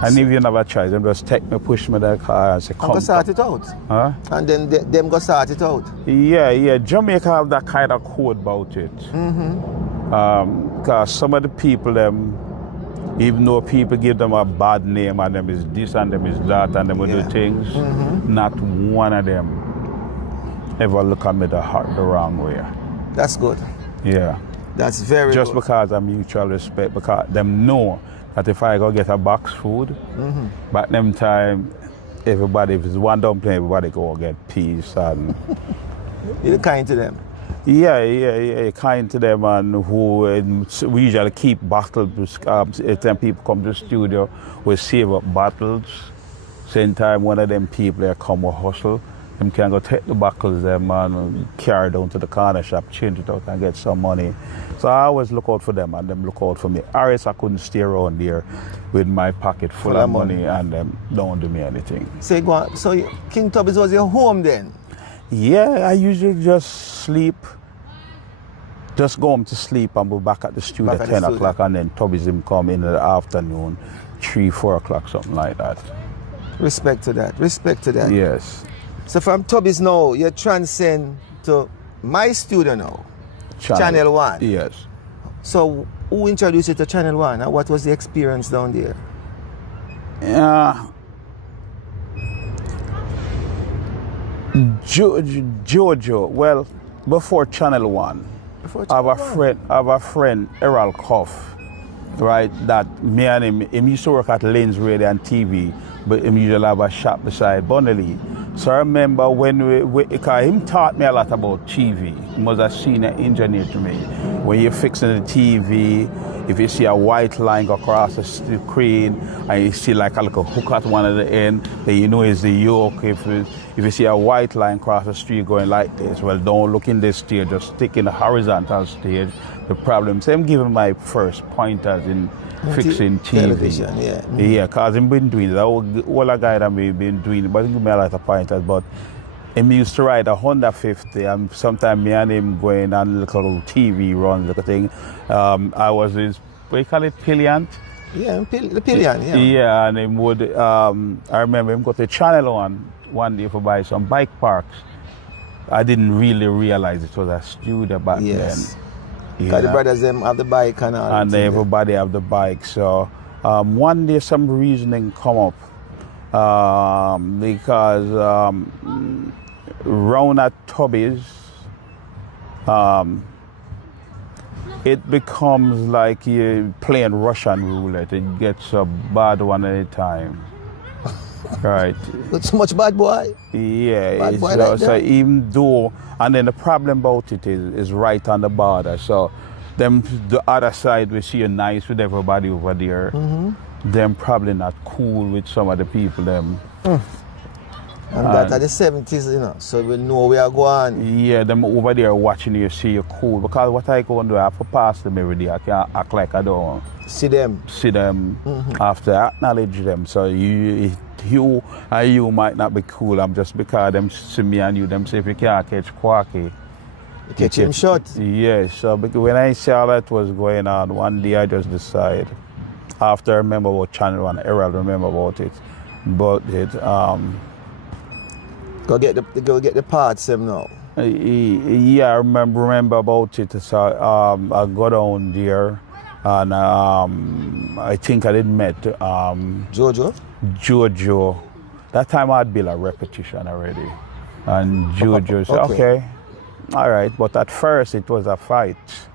And if you never try, them just take me, push me to the car and say, come. And go sort it out. Huh? And then them go sort it out. Yeah. Jamaica have that kind of code about it. Because some of the people, even though people give them a bad name and them is this and them is that and them will do things, not one of them ever look at me the wrong way. That's good. Yeah. That's very Just good. because of mutual respect, because them know that if I go get a box food, but them time, everybody, if it's one dumpling, everybody go get peas and... You're kind to them. Yeah, kind to them, and who we usually keep bottles. When people come to the studio, we save up bottles. Same time, one of them people they come with hustle, them can go take the buckles them and carry down to the corner shop, change it out and get some money. So I always look out for them and them look out for me. Or else I couldn't stay around there with my pocket full of money and them don't do me anything. So, King Tubby's was your home then? Yeah, I usually just sleep. Just go home to sleep and be back at the studio at 10 o'clock and then Tubby's him come in the afternoon, 3, 4 o'clock, something like that. Respect to that, respect to that. Yes. So from Tubby's now, you transcend to my studio now, Channel 1. Yes. So who introduced you to Channel 1 and what was the experience down there? Jojo, well, before Channel 1, I have a friend, Errol Cuff, right, that me and him used to work at Lane's Radio and TV, but him usually have a shop beside Bunnelly. So I remember when because him taught me a lot about TV. He was a senior engineer to me. When you're fixing the TV, if you see a white line go across the screen and you see like a little hook at one of the end, then you know it's the yoke. If you see a white line across the street going like this, well, don't look in this stage, just stick in the horizontal stage. The problem, so I'm giving my first pointers in fixing TV. Television, yeah. Mm-hmm. Yeah, because I've been doing it. All the guy that we've been doing it, but he give me a lot of pointers. But he used to ride a Honda 50, and sometimes me and him going on little TV runs, little thing. I was his, what do you call it, pillion? Yeah, the pillion, yeah. Yeah, and him would, I remember him go to Channel 1 one day for buy some bike parks. I didn't really realize it was a studio back then. Because the brothers them have the bike and all. And everybody have the bike. So one day some reasoning come up because round at Tubby's, it becomes like you're playing Russian roulette. It gets a bad one at a time. Right. With so much bad boy? Yeah. Bad boy like so that? even though, and then the problem about it is right on the border. So them the other side we see you nice with everybody over there. Mm-hmm. Them probably not cool with some of the people them. And that are the 70s, you know, so we know we are going. Yeah, them over there watching you, see you cool. Because what I go and do, I have to pass them every day. I can't act like I don't see them. Mm-hmm. After I acknowledge them. So you might not be cool. I'm just because them see me and you, them say if you can't catch Quacky, you catch him short. Yeah, so because when I saw that was going on, one day I just decided, after I remember about Channel 1, Errol remember about it, Go get the parts them now. Yeah, I remember about it. So I go down there, and I think I did met Jojo. That time I had built a repetition already, and Jojo said, "Okay, all right." But at first it was a fight.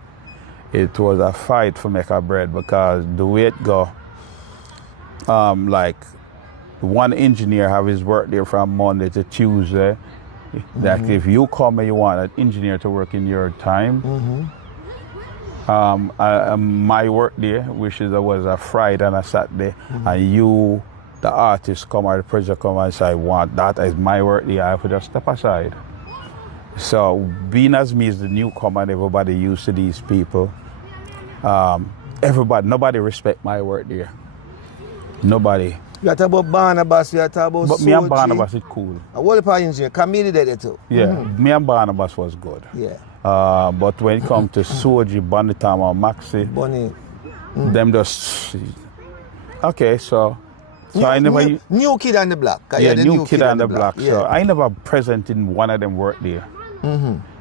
It was a fight for make a bread because the way it go, like. One engineer have his work there from Monday to Tuesday. That if you come and you want an engineer to work in your time, my work day, which was a Friday and a Saturday, and you, the artist, come or the project come and say, I want that as my work day, I have to just step aside. So being as me as the newcomer and everybody used to these people, nobody respect my work there. Nobody. You are talking about Barnabas, you are talking about But me and Barnabas is cool. And what about engineer? Camille did it too. Yeah, me and Barnabas was good. Yeah. But when it comes to Soji, Bonnetam or Maxi, them just... Okay, so I never... New kid on the block. Yeah, new kid on the block. Yeah. So I never present in one of them work there.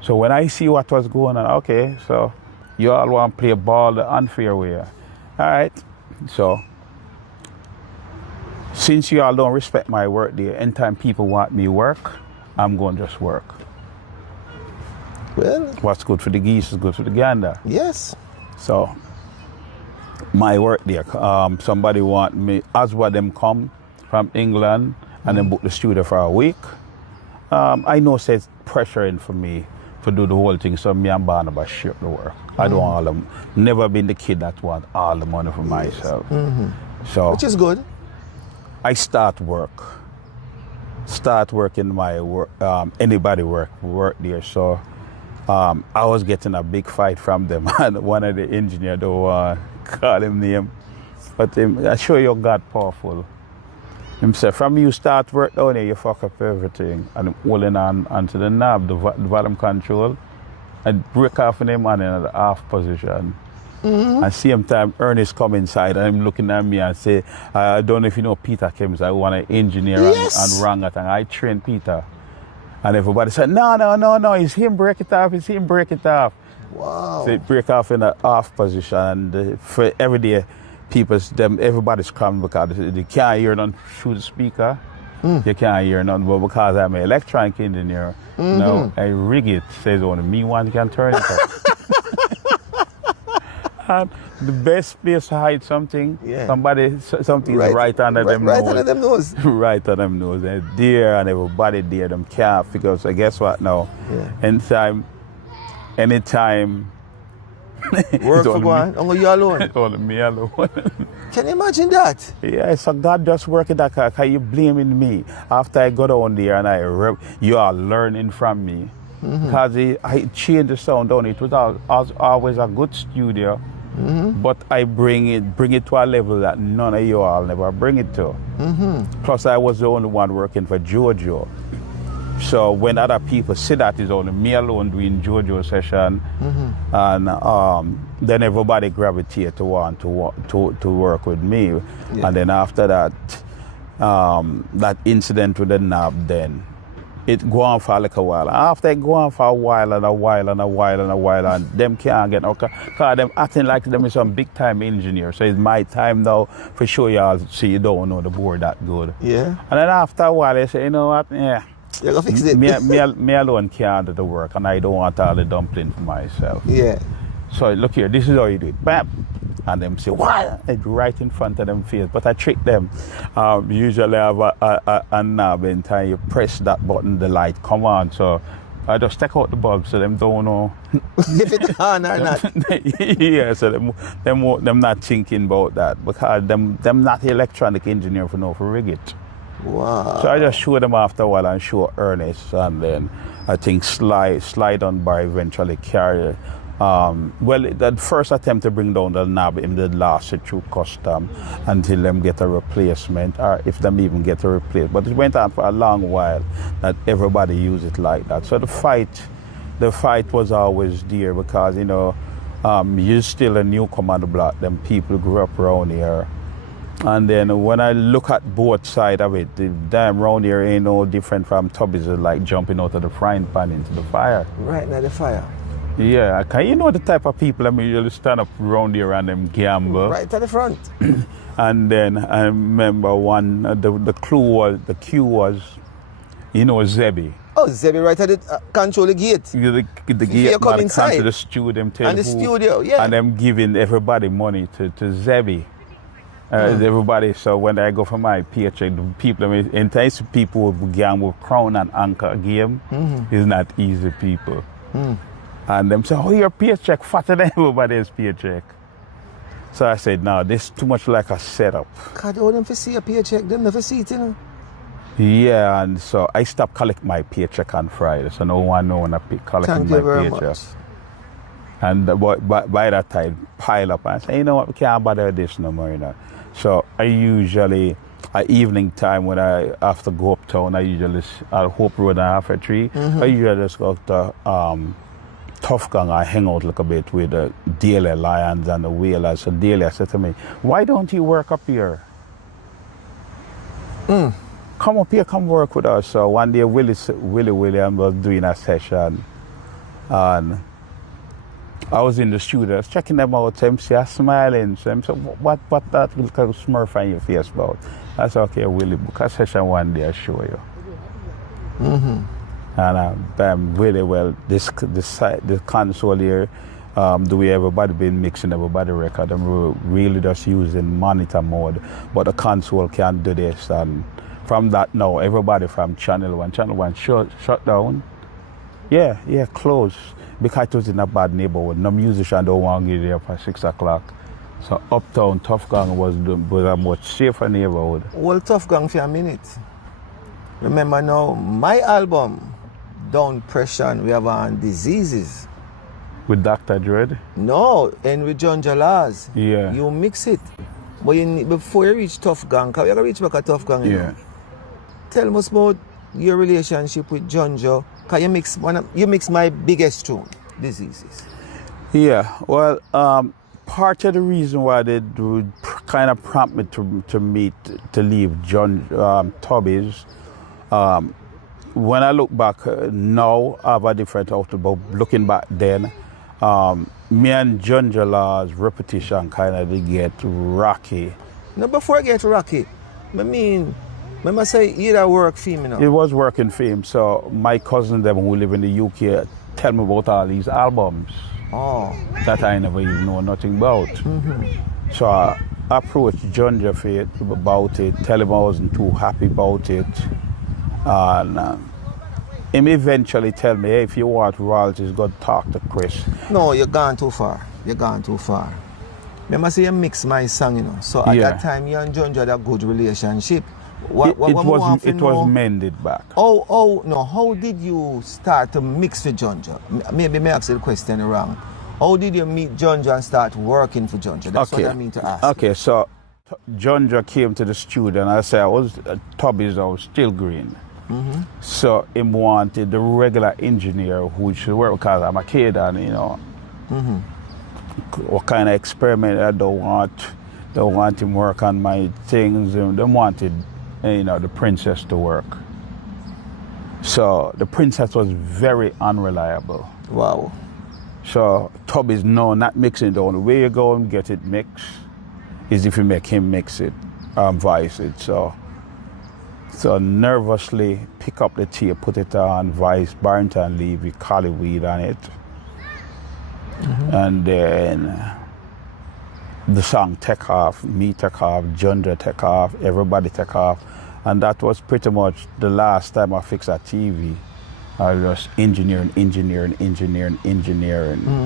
So when I see what was going on, okay, so you all want to play ball the unfair way. All right, so... Since you all don't respect my work there, anytime people want me work, I'm going to just work. Well, what's good for the geese is good for the gander. Yes. So, my work there, somebody want me, as what them come from England and then book the studio for a week. I know it's pressuring for me to do the whole thing, so me and Barnabas share the work. I don't want all them, never been the kid that want all the money for myself. So, which is good. I start work. start working my work, anybody work there. So I was getting a big fight from them, and one of the engineers don't want to call him name, but I show you God powerful. Him say, from you start work down here, you fuck up everything. And holding on onto the knob, the volume control, I break off in him and in the half position. And same time, Ernest come inside and him looking at me and say, I don't know if you know Peter Kims, I want to engineer and rang it. And I train Peter. And everybody said, no, it's him break it off. Wow. So it break off in the half position. And for every day, everybody's crying because they can't hear none through the speaker. You can't hear none, but because I'm an electronic engineer, now I rig it, says only me one can turn it up. And the best place to hide something, something is right under them nose. Right under them nose. Right under them nose. They're there and everybody there, them can't figure out. So guess what now? Anytime work for one, only you alone. It's only me alone. Can you imagine that? Yeah, so God just working that because you blaming me. After I go down there and you are learning from me. Because I changed the sound down. It was always a good studio, but I bring it to a level that none of you all never bring it to. Plus I was the only one working for JoJo. So when other people see that it's only me alone doing JoJo session, and then everybody gravitate to want to work with me. And then after that, that incident with the knob, then it go on for like a while. After it go on for a while and them can't get okay, because them acting like them is some big time engineer. So it's my time now for sure y'all see you don't know the board that good. Yeah. And then after a while they say, you know what, you're gonna fix it. me alone can't do the work and I don't want all the dumpling for myself. Yeah. So look here, this is how you do it. Bam! And them say, what? It's right in front of them face. But I trick them. Usually I have a knob and time you press that button, the light come on. So I just take out the bulb so them don't know. If it's on or not. Yeah, so them not thinking about that. Because them not electronic engineer for rig it. Wow. So I just show them after a while and show Ernest, and then I think slide on by eventually carry. The first attempt to bring down the knob in the last it through custom until them get a replacement, or if them even get a replacement. But it went on for a long while that everybody used it like that. So the fight was always there because you're still a newcomer on the block. Them people grew up around here. And then when I look at both sides of it, the damn round here ain't no different from tubbies. It's like jumping out of the frying pan into the fire. Right now the fire. Yeah, you know the type of people that usually stand up around here and them gamble. Right at the front. And then I remember the cue was, Zebby. Oh, Zebby right at the control the gate. The gate man come to the studio, them tell and the studio, yeah. And them giving everybody money to Zebby. Everybody, so when I go for my paycheck, the people, entice people with gang with crown and anchor game is not easy people. And them say, oh, your paycheck fatter than everybody's paycheck. So I said, no, this is too much like a setup. God, all them for see a paycheck, them never see it, Yeah, and so I stopped collecting my paycheck on Friday, so no one know when I collect my paycheck. Much. And by that time, pile up and say, you know what, we can't bother this no more, So I usually, at evening time when I have to go uptown, I'll Hope Road and Half 3, I usually just go to Tough Gang. I hang out a little bit with the Daily Lions and the Whalers. So Daily said to me, why don't you work up here? Come up here, come work with us. So one day Willie Williams was doing a session and I was in the studio, checking them out, so I smiling. So I said, what that little smurf on your face about? I said, okay, Willie, book a session one day, I'll show you. And really well, the console here, the way everybody been mixing everybody record, I'm really just using monitor mode, but the console can't do this. And from that now, everybody from Channel 1 shut down. Yeah, closed. Because it was in a bad neighborhood. No musician don't want to get there for 6 o'clock. So uptown Tough Gang was a much safer neighborhood. Well, Tough Gang for a minute. Remember now, my album, Down Pressure, we have on Diseases. With Dr. Dread? No, and with John Jalaz. Yeah. You mix it. But before you reach Tough Gang, because you got to reach back at Tough Gang. You know? Tell us about your relationship with John Joe, because you mix my biggest tune, Diseases. Yeah, well, part of the reason why they would kind of prompt me to leave John Tubby's, when I look back now, I have a different outlook, but looking back then, me and John Jala's repetition kind of did get rocky. No, before I get rocky, I must say, either work for him, you know? It was working for him, so my cousin them who live in the UK tell me about all these albums. That I never even know nothing about. So I approached John Jeffy about it, tell him I wasn't too happy about it. And him eventually tell me, hey, if you want royalties, go talk to Chris. No, you're gone too far. You're gone too far. Remember, say you mix my song, you know. So at that time, you and John had a good relationship. It was mended back. How did you start to mix with John Joe? Maybe I ask the question wrong. How did you meet John Joe and start working for John Joe? That's what I mean to ask. Okay, so John Joe came to the studio and I said I was Tubby's, I was still green. So he wanted the regular engineer who should work because I'm a kid and you know what kind of experiment I don't want him work on my things. They wanted the princess to work. So the princess was very unreliable. Wow. So Tubby's not mixing it. The only way you go and get it mixed is if you make him mix it, vice it. So nervously pick up the tape, put it on vice, Barrington Levy, Collyweed on it. And then the song take off, me take off, Jundra take off, everybody take off. And that was pretty much the last time I fixed a TV. I was just engineering.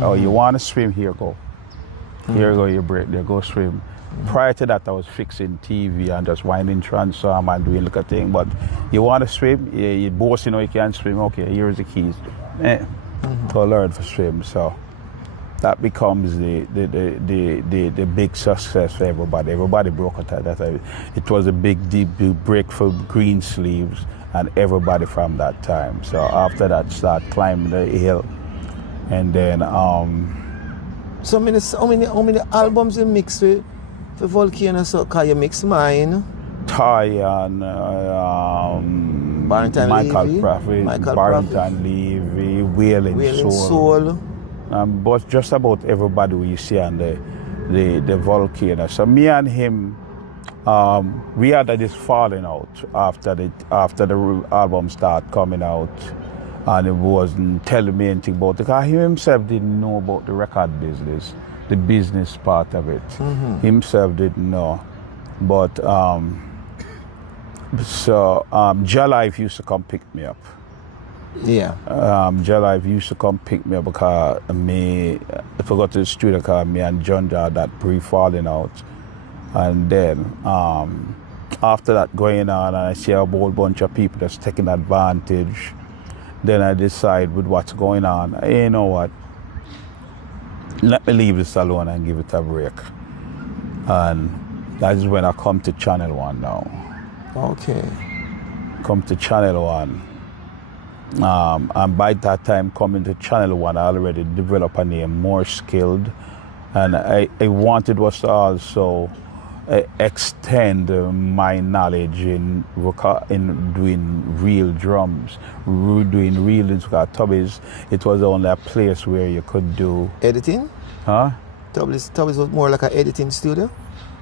Oh, you want to swim? Here go. Here go your break, there go swim. Prior to that, I was fixing TV and just winding transform and doing little thing. But you want to swim? Yeah, you both you can't swim. Okay, here's the keys. Go learn to swim. So that becomes the big success for everybody. Everybody broke out at that time. It was a big, deep break for Green Sleeves and everybody from that time. So after that, start climbing the hill. And then... So how many albums you mix with for Volcano? So can you mix mine? Ty and Michael Prophet, Barrington Levy, Wailing Soul. But just about everybody we see on the Volcano. So me and him, we had this falling out after the album started coming out. And he wasn't telling me anything about it because he himself didn't know about the record business, the business part of it. Himself didn't know. But Jalife used to come pick me up. Yeah. Jalife used to come pick me up because I forgot to the studio because me and John had that brief falling out. And then after that going on, and I see a whole bunch of people that's taking advantage. Then I decide with what's going on, hey, you know what, let me leave this alone and give it a break. And that is when I come to Channel 1 now. Okay. Come to Channel 1. And by that time coming to Channel 1, I already developed a name, More Skilled. And I wanted was to also extend my knowledge in doing real drums, doing real Tubby's. It was only a place where you could do editing. Huh? Tubby's was more like an editing studio.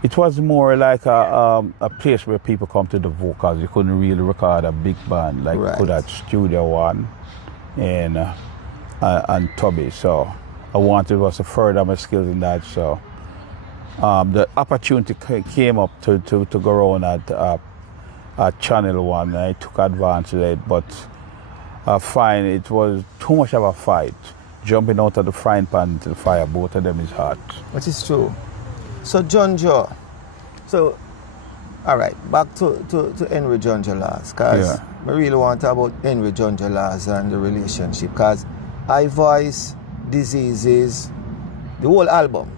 It was more like a place where people come to the vocals. You couldn't really record a big band like you could at Studio One and Tubby. So I wanted was to further my skills in that. So. The opportunity came up to go on at Channel 1 and I took advantage of it, but I find it was too much of a fight. Jumping out of the frying pan to the fire, both of them is hard. That is true. So John Joe, so All right, back to Henry Junja Laws, because Yeah. I really want to talk about Henry Junja Laws and the relationship, because I Voice, Diseases, the whole album.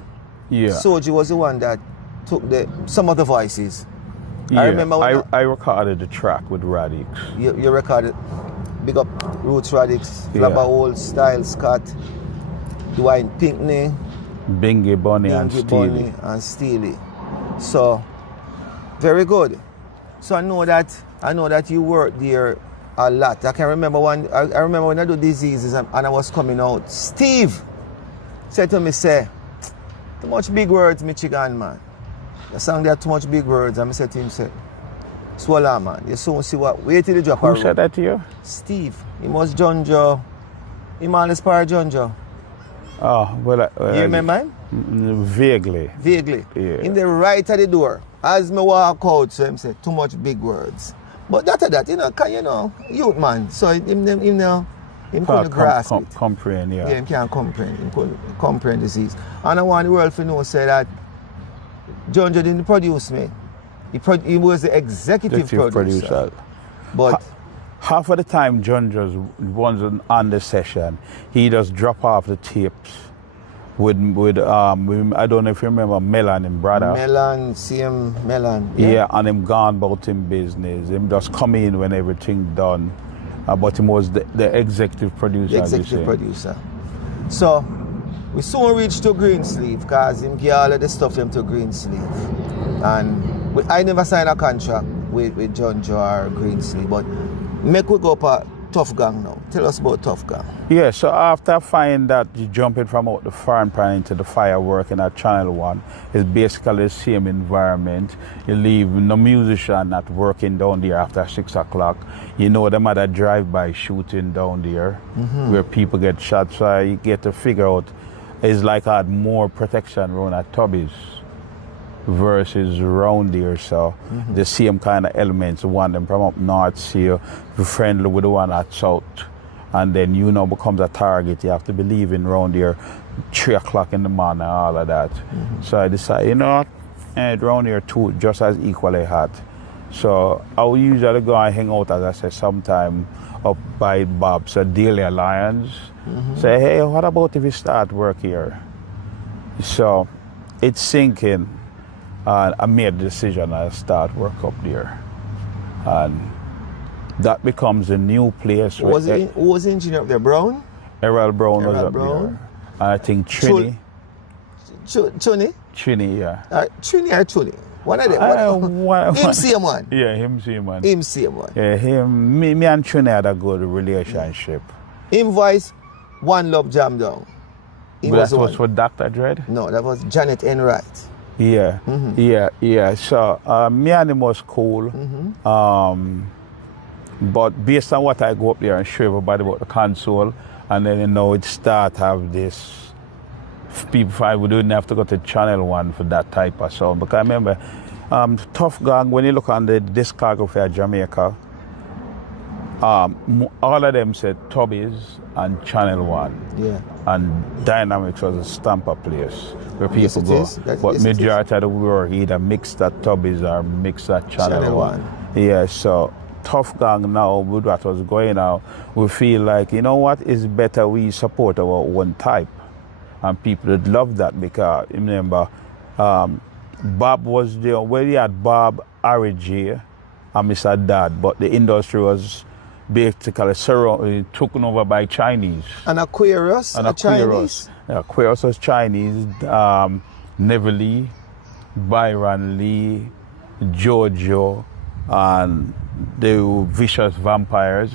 Yeah. Soji was the one that took some of the voices. Yeah. I remember when I recorded the track with Radix. you recorded Big Up Roots Radix, Yeah. Flabba Old, Style Scott, Dwayne Pinkney, Bingy Bunny and Bingy Steely. Bunny and Steely. So very good. So I know that you worked there a lot. I can remember I remember when I do Diseases and I was coming out. Steve said to me, say, too much big words, Michigan man. The song there too much big words. And I said to him, say, swallow man. You soon see what wait till the drop. Who said that to you? Steve. He was Junjo. He man inspired Junjo. Oh, well, You remember him? Vaguely. Vaguely. Yeah. In the right at the door. As me walk out, so him say, too much big words. But after that, youth man. So him couldn't grasp it. Comprehend, yeah. Yeah, him can't comprehend. Him couldn't comprehend disease. And I want the world to know, say that Junjo didn't produce me. He was the executive producer. But half of the time Junjo's ones on the session, he just drop off the tapes with I don't know if you remember Melon, him brother. Melon, CM Melon. Yeah, and him gone about him business. Him just come in when everything done. But him was the executive producer. The executive producer. So we soon reached to Greensleeve because him give all of the stuff him to Greensleeve. And I never signed a contract with Junjo or Greensleeve, but make we go up a Tough Gang now. Tell us about Tough Gang. Yeah, so after I find that you jumping from out the farm plan into the fire working at Channel 1, it's basically the same environment. You leave no musician not working down there after 6 o'clock. You know them other drive-by shooting down there where people get shot. So you get to figure out it's like I had more protection around at Tubby's versus around there. So the same kind of elements. One them from up north, see you friendly with the one at south. And then becomes a target. You have to be leaving around there 3 o'clock in the morning, all of that. So I decided, what? And around here too, just as equally hot. So I will usually go and hang out, as I said, sometime up by Bob's Daily Alliance. Say, hey, what about if we start work here? So it's sinking. And I made the decision I start work up there. And that becomes a new place. Who was the engineer up there? Brown? Errol Brown was Errol up Brown. there. And I think Trini. Trini? Trini, yeah. Trini or Trini? One of them. Him same one. Yeah, him same one. Him same one. Yeah, me and Trini had a good relationship. Him voice, One Love Jam Down. That was for Dr. Dread? No, that was Janet Enright. Yeah, yeah. So me and him was cool. But based on what I go up there and show everybody about the console, and then it start have this people. We didn't have to go to Channel 1 for that type of sound. Because I remember Tough Gang, when you look on the discography of Jamaica, all of them said Tubby's and Channel 1. Yeah. And Dynamics was a stamper place where people go. Yes, But majority of the work either mixed at Tubby's or mixed at Channel 1. Yeah, so Tough Gang now, with what was going on, we feel like, you know what, it's better we support our own type. And people would love that because, remember, Bob was there, where he had Bob, Harry J, and Mr. Dad, but the industry was basically taken over by Chinese. And Aquarius, and Chinese? Yeah, Aquarius was Chinese, Never Lee, Byron Lee, Jojo, and the Vicious Vampires.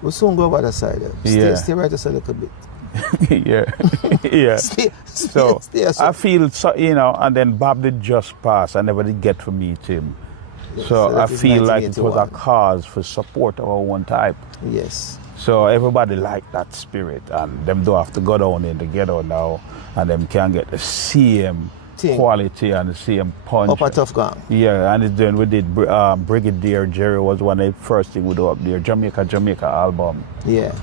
We'll soon go over the side. Stay right just a little bit. yeah. Stay, I feel, and then Bob did just pass. I never did get to meet him. So I feel like it was a cause for support of our one type. Yes. So everybody liked that spirit, and them don't have to go down in the ghetto now, and them can get the same quality and the same punch. Up a Tough Gang. Yeah, and then we did Brigadier Jerry was one of the first thing we do up there, Jamaica album. Yeah.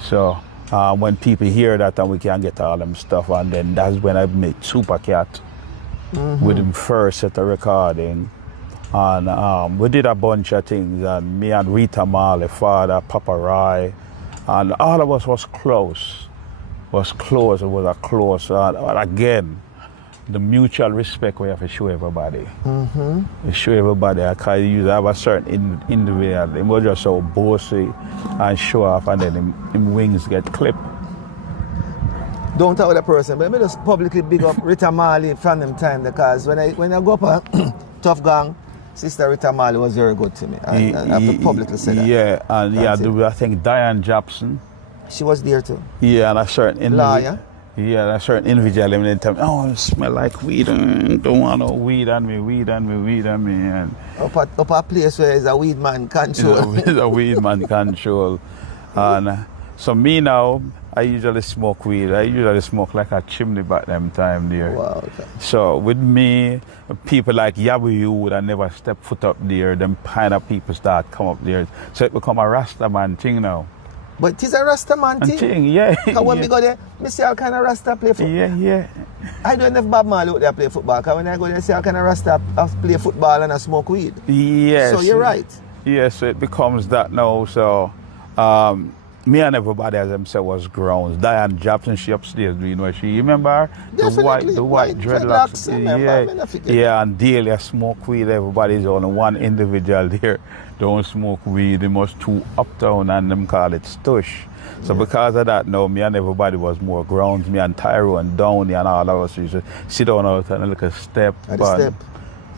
So when people hear that, and we can get all them stuff, and then that's when I made Super Cat with him first set of recording. And we did a bunch of things, and me and Rita Marley, father, Papa Rai, and all of us was close. It was a close. And again, the mutual respect we have to show everybody. We show everybody. I can use have a certain individual. He was just so bossy and show off, and then him wings get clipped. Don't talk with a person, but let me just publicly big up Rita Marley from them time, because when I go up a Tough Gang, Sister Rita Marley was very good to me. I have to publicly say that. Yeah, and I think Diane Jobson. She was there too. Yeah, and a certain Lawyer. Yeah, a certain individual and tell me, oh, it smell like weed. Don't want no weed on me. And Up a place where there's a weed man control. it's a weed man control. And so me now, I usually smoke weed. I usually smoke like a chimney back them time there. Wow. Okay. So with me, people like Yabu would have never step foot up there. Them kind of people start come up there. So it become a Rasta man thing now. But it is a Rasta man thing. Yeah. Because when we go there, I see all kind of Rasta play football. Yeah. I don't know if Bob Marley out there play football. Because when I go there, I see all kind of Rasta play football and I smoke weed. Yes. So you're right. Yes, so it becomes that now. So me and everybody, as them said, was grown. Diane Jobson, she upstairs doing what she remember her? Definitely. The white dreadlocks. Yeah, and daily I smoke weed. Everybody's only one individual there don't smoke weed. They must two uptown and them call it stush. So because of that now, me and everybody was more grounds. Me and Tyro and Downey and all of us used to sit down out and look a step. At the step.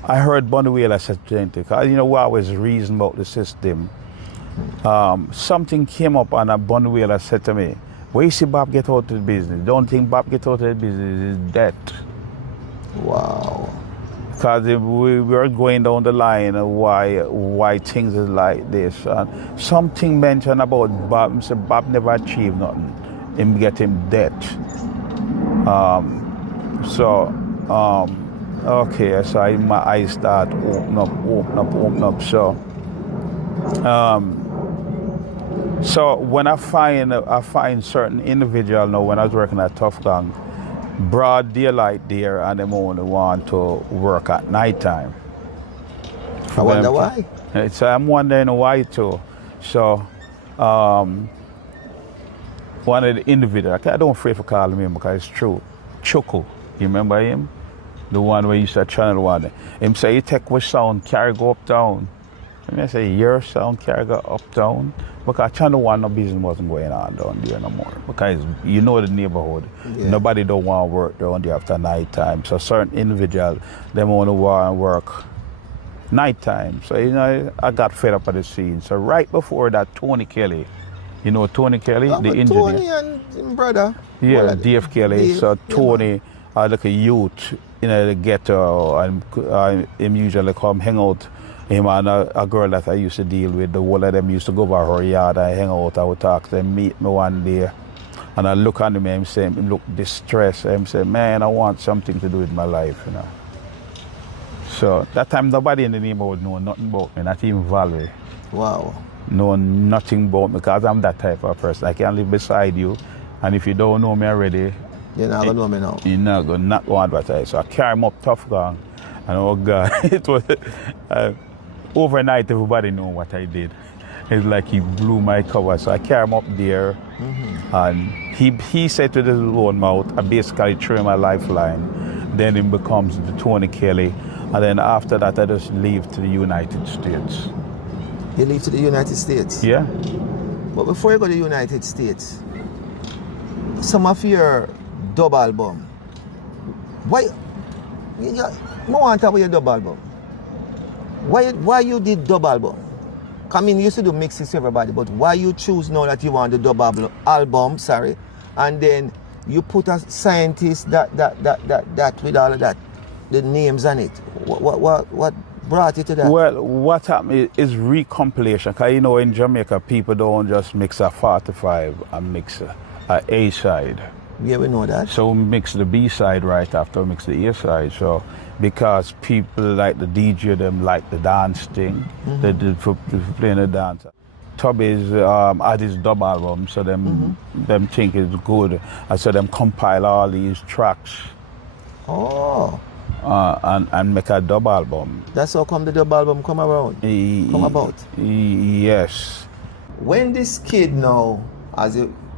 I heard Bunny Wheeler said something, because we always reason about the system. Something came up and Bunny Wheeler said to me, where you see Bob get out of the business? Don't think Bob get out of the business is dead. Wow. Because we were going down the line of why things is like this. And something mentioned about Bob, said Bob never achieved nothing. Him get him dead. Okay, so my eyes start open up. So when I find certain individual now, when I was working at Tough Gang, broad daylight there, and them only want to work at night time. I wonder why. So I'm wondering why too. So one of the individuals, I don't afraid for calling him because it's true. Choco, you remember him? The one where you said Channel 1. Him say, you take which sound carry go uptown. And I say, your sound carry go uptown. Because Channel 1 no business wasn't going on down there no more. Because you know the neighborhood. Yeah. Nobody don't want to work down there after night time. So certain individuals, them want to work night time. So I got fed up at the scene. So right before that, Tony Kelly, you know Tony Kelly, the engineer. Tony and his brother. Yeah, Dave Kelly. Dave, so Tony, like a youth in the ghetto, and him usually come hang out. Him and a girl that I used to deal with, the whole of them used to go over her yard and hang out. I would talk to them, meet me one day. And I look at him and say, him look distressed. And say, man, I want something to do with my life, So that time nobody in the neighborhood know nothing about me, not even Valerie. Wow. Know nothing about me, because I'm that type of person. I can live beside you, and if you don't know me already, you're not going to know me now. You're not going to advertise. So I carry him up Tough Gang, and oh God, it was... overnight, everybody knew what I did. It's like he blew my cover. So I carry him up there, and he said to his own mouth, I basically threw him a lifeline. Then it becomes the Tony Kelly, and then after that, I just leave to the United States. You leave to the United States? Yeah. But before you go to the United States, some of your dub album, why? I want to talk about your dub album. Why you did dub album? I mean, you used to do mixes to everybody, but why you choose now that you want the dub album, and then you put a scientist that with all of that, the names on it. What brought you to that? Well, what happened is recompilation. Because in Jamaica, people don't just mix a 45 and mix a A side. Yeah, we know that. So we mix the B side right after we mix the A side. So because people like the DJ, them like the dance thing, they playing the dance. Tubby's had his dub album, so them think it's good. And so them compile all these tracks. Oh. and make a dub album. That's how come the dub album come about. Yes. When this kid now,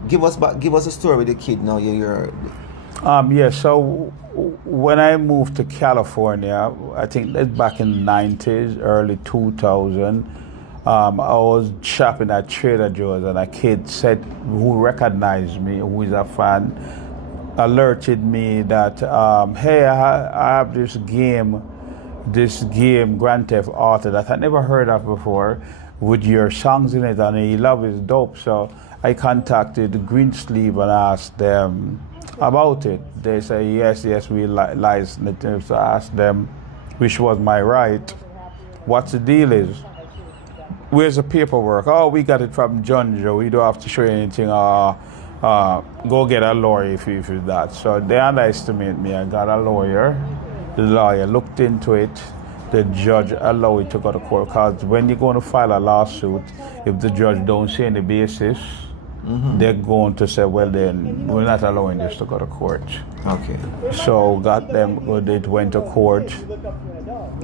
give us a story with the kid now. So when I moved to California, I think that's back in the 90s, early 2000, I was shopping at Trader Joe's and a kid said, who recognized me, who is a fan, alerted me that, hey, I have this game, Grand Theft Auto, that I never heard of before, with your songs in it, and he loved it, dope. So I contacted Greensleeve and asked them about it. They say, yes, we license it. So I asked them, which was my right, what the deal is. Where's the paperwork? Oh, we got it from John Joe. We don't have to show you anything. Go get a lawyer if you that. So they underestimate me. I got a lawyer. The lawyer looked into it. The judge allowed it to go to court. Because when you're going to file a lawsuit, if the judge don't see any basis, they're going to say, well, then we're not allowing this to go to court. Okay. So got them. It went to court.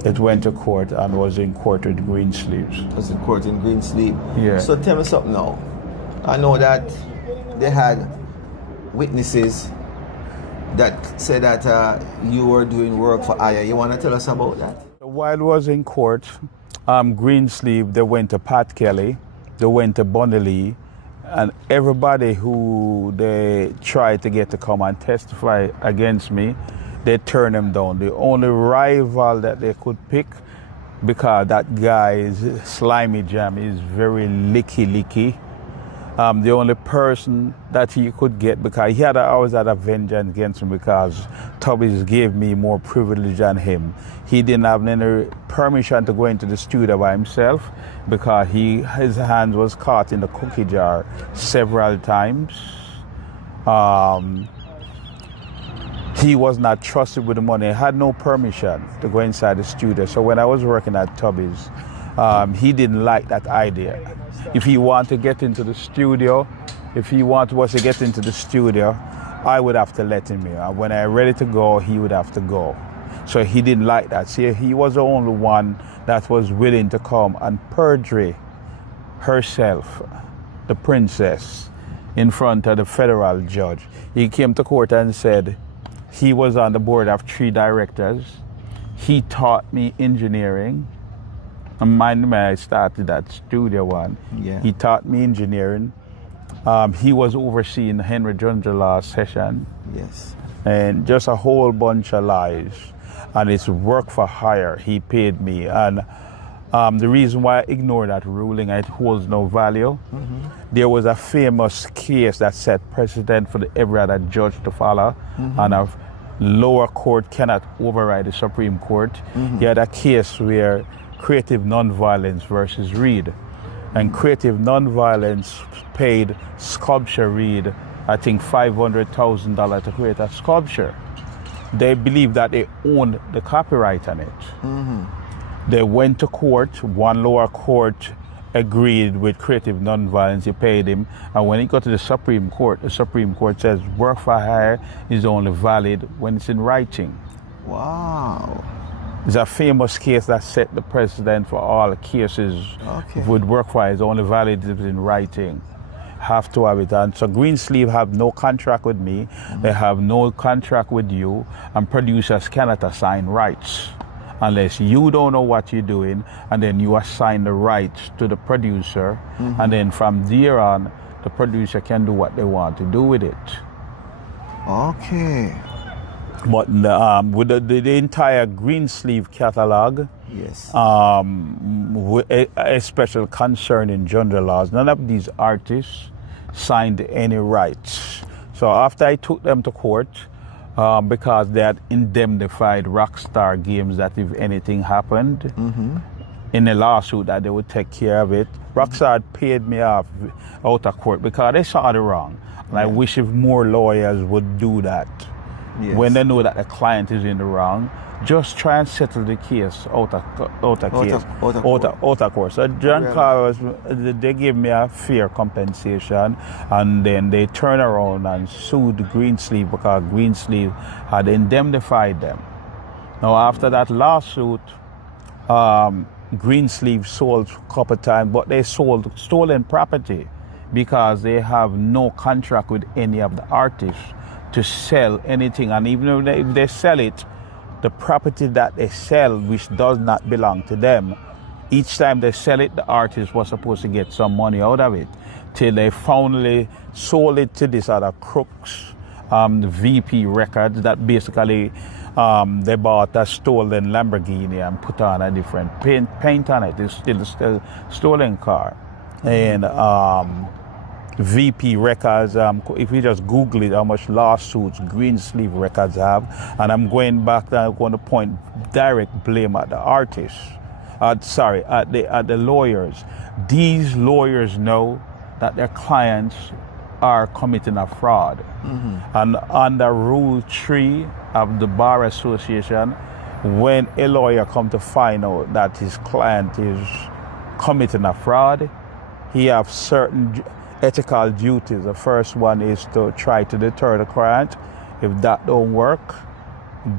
It went to court and was in court with Greensleeves. It was in court in Greensleeve. Yeah. So tell me something now. I know that they had witnesses that said that you were doing work for Aya. You want to tell us about that? While I was in court, Greensleeve, they went to Pat Kelly, they went to Bunny Lee, and everybody who they tried to get to come and testify against me, they turned them down. The only rival that they could pick, because that guy's slimy jam is very licky. The only person that he could get, because he had always had a vengeance against him, because Tubbies gave me more privilege than him. He didn't have any permission to go into the studio by himself, because his hands was caught in the cookie jar several times. He was not trusted with the money. He had no permission to go inside the studio. So when I was working at Tubbies, he didn't like that idea. If he wanted to get into the studio, I would have to let him in. When I'm ready to go, he would have to go. So he didn't like that. See, he was the only one that was willing to come and perjure herself, the princess, in front of the federal judge. He came to court and said he was on the board of 3 directors. He taught me engineering. And mind me, I started that studio one. Yeah. He taught me engineering. He was overseeing Henry Junja last session. Yes. And just a whole bunch of lies. And it's work for hire. He paid me. And the reason why I ignored that ruling, it holds no value. There was a famous case that set precedent for every other judge to follow. And a lower court cannot override the Supreme Court. He had a case where Creative Nonviolence versus Reed. And Creative Nonviolence paid Sculpture Reed, I think, $500,000 to create a sculpture. They believed that they owned the copyright on it. They went to court. One lower court agreed with Creative Nonviolence. He paid him. And when he got to the Supreme Court says work for hire is only valid when it's in writing. Wow. It's a famous case that set the precedent for all cases with work for hire. It's only valid if it's in writing. Have to have it. And so Greensleeve have no contract with me. They have no contract with you. And producers cannot assign rights unless you don't know what you're doing, and then you assign the rights to the producer. And then from there on, the producer can do what they want to do with it. Okay. But with the entire Greensleeve catalog, yes, with a special concern in gender laws, none of these artists signed any rights. So after I took them to court, because they had indemnified Rockstar Games that if anything happened in a lawsuit that they would take care of it, Rockstar paid me off out of court because they saw the wrong. And I wish if more lawyers would do that. Yes. When they know that the client is in the wrong, just try and settle the case out of court. So John Carlos, they gave me a fair compensation, and then they turned around and sued Greensleeve because Greensleeve had indemnified them. Now, after that lawsuit, Greensleeve sold a couple times, but they sold stolen property because they have no contract with any of the artists to sell anything. And even if they sell it, the property that they sell, which does not belong to them, each time they sell it, the artist was supposed to get some money out of it, till they finally sold it to this other crooks, the VP Records, that basically they bought a stolen Lamborghini and put on a different paint on it. It's still a stolen car. And VP Records, if you just Google it, how much lawsuits Greensleeve Records have, and I'm going back there, I'm going to point direct blame at the artists. At the lawyers. These lawyers know that their clients are committing a fraud. And under Rule 3 of the Bar Association, when a lawyer comes to find out that his client is committing a fraud, he has certain ethical duties. The first one is to try to deter the client. If that don't work,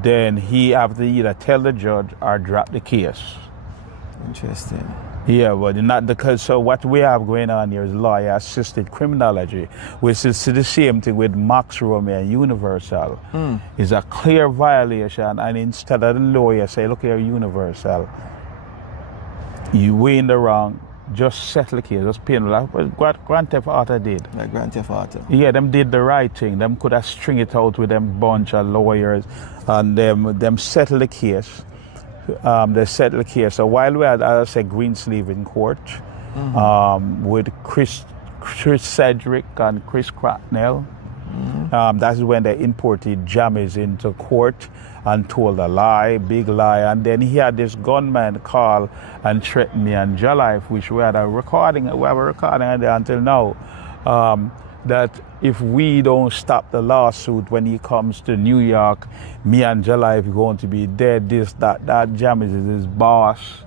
then he have to either tell the judge or drop the case. Interesting. Yeah, but not because, so what we have going on here is lawyer-assisted criminology, which is the same thing with Max Romeo and Universal. It's a clear violation, and instead of the lawyer say, look here, Universal, you in the wrong, just settle the case, just pay them. Like what Grand Theft Auto did. Like Grand Theft Auto. Yeah, them did the right thing. Them could have string it out with them bunch of lawyers, and them settle the case. They settled the case. So while we had, as I said, Greensleeve in court with Chris Cedric and Chris Cracknell, that's when they imported Jammies into court and told a lie, big lie. And then he had this gunman call and threaten me and Jalife, which we had a recording. We have a recording of that until now. That if we don't stop the lawsuit when he comes to New York, me and Jalife are going to be dead, this, that Jammys is his boss.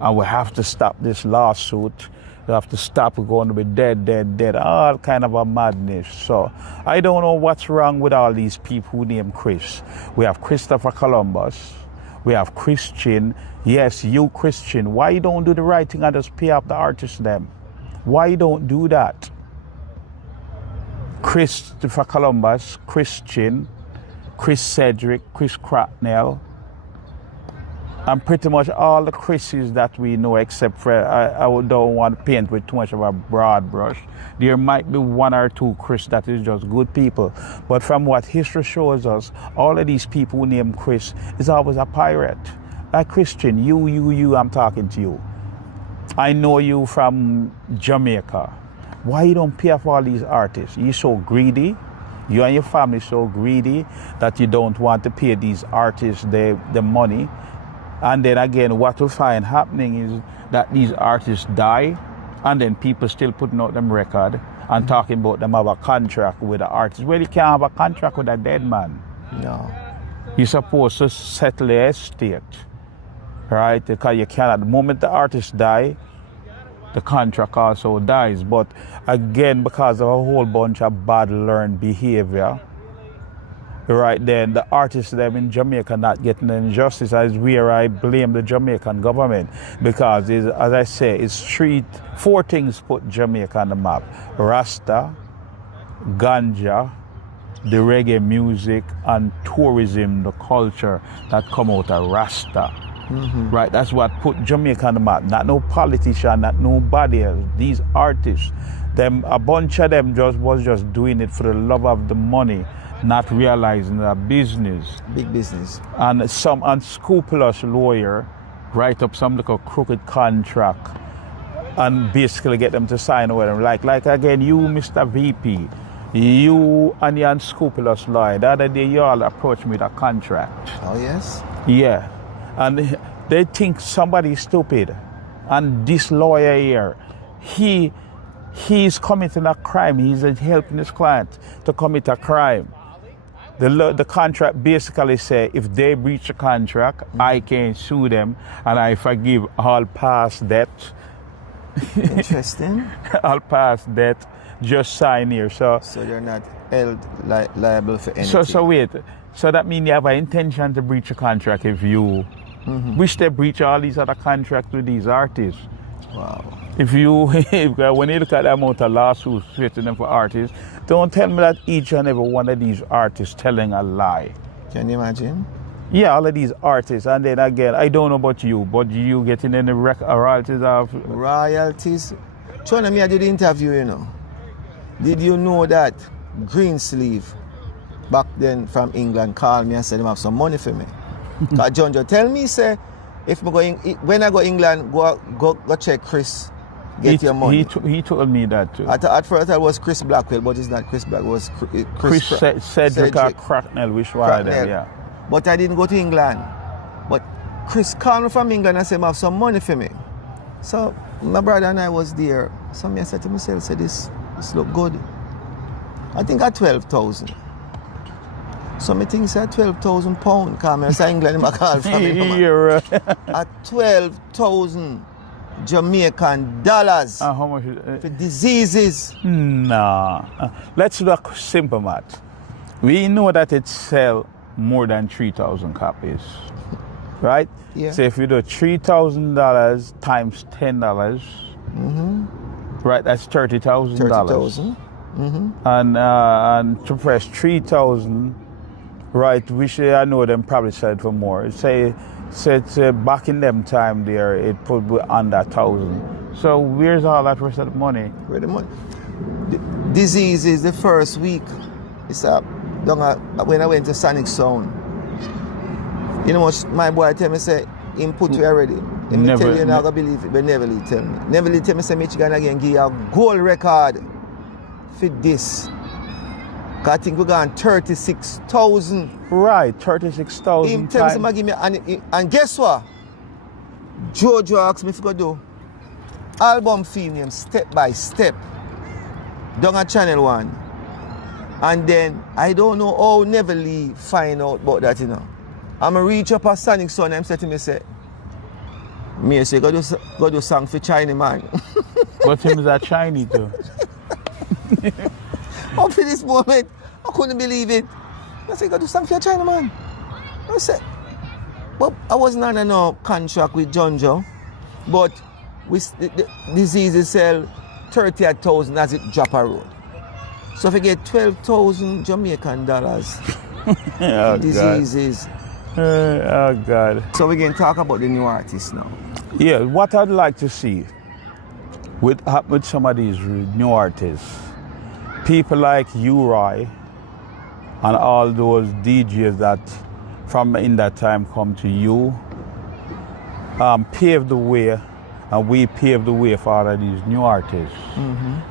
And we have to stop this lawsuit. We have to stop, we're going to be dead, all kind of a madness. So I don't know what's wrong with all these people who name Chris. We have Christopher Columbus, we have Christian. Yes, you Christian, why you don't do the right thing and just pay up the artists them? Why you don't do that? Christopher Columbus, Christian, Chris Cedric, Chris Cracknell, and pretty much all the Chris's that we know, except for, I don't want to paint with too much of a broad brush. There might be one or two Chris that is just good people. But from what history shows us, all of these people who name Chris is always a pirate. Like Christian, you, I'm talking to you. I know you from Jamaica. Why you don't pay for all these artists? You're so greedy. You and your family so greedy that you don't want to pay these artists the money. And then again, what we find happening is that these artists die, and then people still putting out them record and talking about them have a contract with the artist. Well, you can't have a contract with a dead man. No. You're supposed to settle the estate, right? Because you cannot. The moment the artist die, the contract also dies. But again, because of a whole bunch of bad learned behavior, right then, the artists them in Jamaica not getting any justice, is where I blame the Jamaican government. Because, as I say, it's four things put Jamaica on the map. Rasta, ganja, the reggae music, and tourism, the culture that come out of Rasta. Right, that's what put Jamaica on the map. Not no politician, not nobody else. These artists, a bunch of them was just doing it for the love of the money, not realizing the business. Big business. And some unscrupulous lawyer write up some little crooked contract and basically get them to sign with them. Like again, you, Mr. VP, you and the unscrupulous lawyer, the other day you all approached me with a contract. Oh, yes? Yeah. And they think somebody is stupid. And this lawyer here, he's committing a crime. He's helping his client to commit a crime. The contract basically says if they breach the contract, I can sue them and I forgive all past debt. Interesting. All past debt, just sign here. So they're not held liable for anything. So wait. So that means you have an intention to breach a contract if you wish they breach all these other contracts with these artists. Wow. If you, when you look at the amount of lawsuits facing them for artists, don't tell me that each and every one of these artists telling a lie. Can you imagine? Yeah, all of these artists, and then again, I don't know about you, but you getting any royalties of... Royalties? Chona, me I did the interview, you know. Did you know that Greensleeve, back then from England, called me and said he have some money for me? Because Jonjo tell me, say, if when I go England, go check Chris, get your money. He told me that too. At first I was Chris Blackwell, but it's not Chris Blackwell, it was Chris Cedric or Cracknell, which one of them, yeah. But I didn't go to England. But Chris called me from England and said he have some money for me. So my brother and I was there. So I said to myself, this look good. I think at 12,000. So I think at 12,000 pounds. Because I England I call from You're at 12,000 Jamaican dollars. how much is for diseases. Nah. Let's look simple math. We know that it sells more than 3,000 copies. Right? Yeah. So if you do $3,000 times $10, right, that's $30,000. 30,000. And to press 3,000, right, which I know them probably said for more. Say back in them time there, it put under 1,000. So where's all that rest of the money? Where the money? Disease is the first week. It's up. When I went to Sonic Sound, you know what my boy tell me, say, him put you already. Him tell you, you're not going to believe it, but Neverly tell me. Neverly tell me, say, Michigan again, give you a gold record for this. Because I think we're going 36,000. Right, 36,000. Him tell me, give me, and guess what? Jojo asked me if I could do album film step by step down at Channel 1. And then I don't know how Neverly find out about that, you know. I'm going to reach up a Sonic Son and I'm saying to me, say, me say, go do song for China man. But him is a Chinese too. Up to this moment, I couldn't believe it. I said, go do song for China man. I said, but I wasn't on no contract with Jonjo, but the diseases sell 30,000 as it drop a road. So if you get 12,000 Jamaican dollars, Oh, diseases. Oh God. So we can talk about the new artists now. Yeah, what I'd like to see with some of these new artists, people like you, Roy, and all those DJs that from in that time come to you, pave the way, and we pave the way for all of these new artists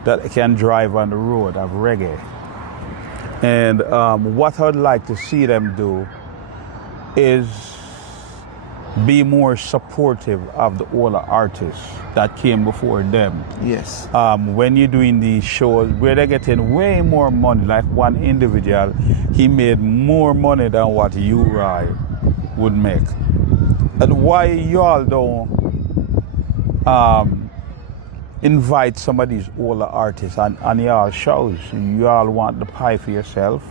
that can drive on the road of reggae. And what I'd like to see them do is be more supportive of the older artists that came before them. Yes. When you're doing these shows where they're getting way more money, like one individual, he made more money than what you, Roy, would make. And why y'all don't invite some of these older artists on y'all shows? Y'all want the pie for yourself.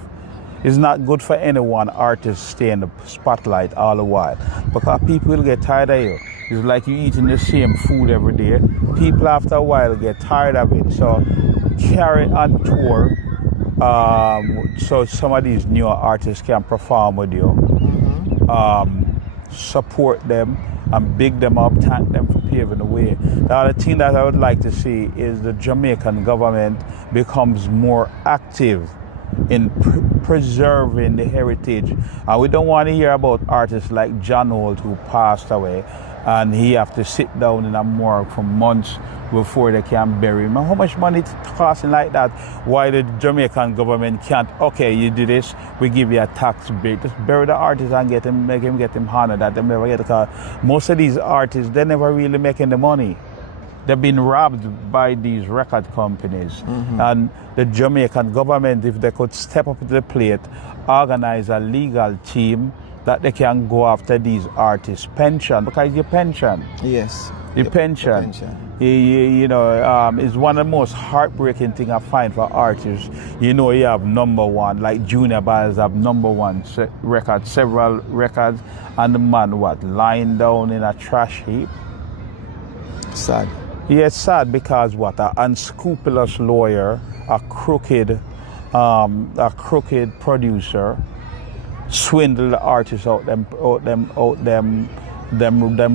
It's not good for any one artist to stay in the spotlight all the while, because people will get tired of you. It's like you eating the same food every day. People after a while get tired of it. So carry on tour so some of these newer artists can perform with you. Support them and big them up, thank them for paving the way. The other thing that I would like to see is the Jamaican government becomes more active in preserving the heritage. And we don't want to hear about artists like John Holt, who passed away, and he have to sit down in a morgue for months before they can bury him. And how much money it's costing like that? Why the Jamaican government can't, okay, you do this, we give you a tax break. Just bury the artist and make him get him honored that they never get the car. Most of these artists, they never really making the money. They've been robbed by these record companies. And the Jamaican government, if they could step up to the plate, organize a legal team that they can go after these artists' pension, because your pension. Yes. The pension. Is one of the most heartbreaking thing I find for artists. You know, you have number one, like junior bands have number one records, several records, and the man lying down in a trash heap. Sad. Yeah, it's sad because an unscrupulous lawyer, a crooked producer, swindle the artists out them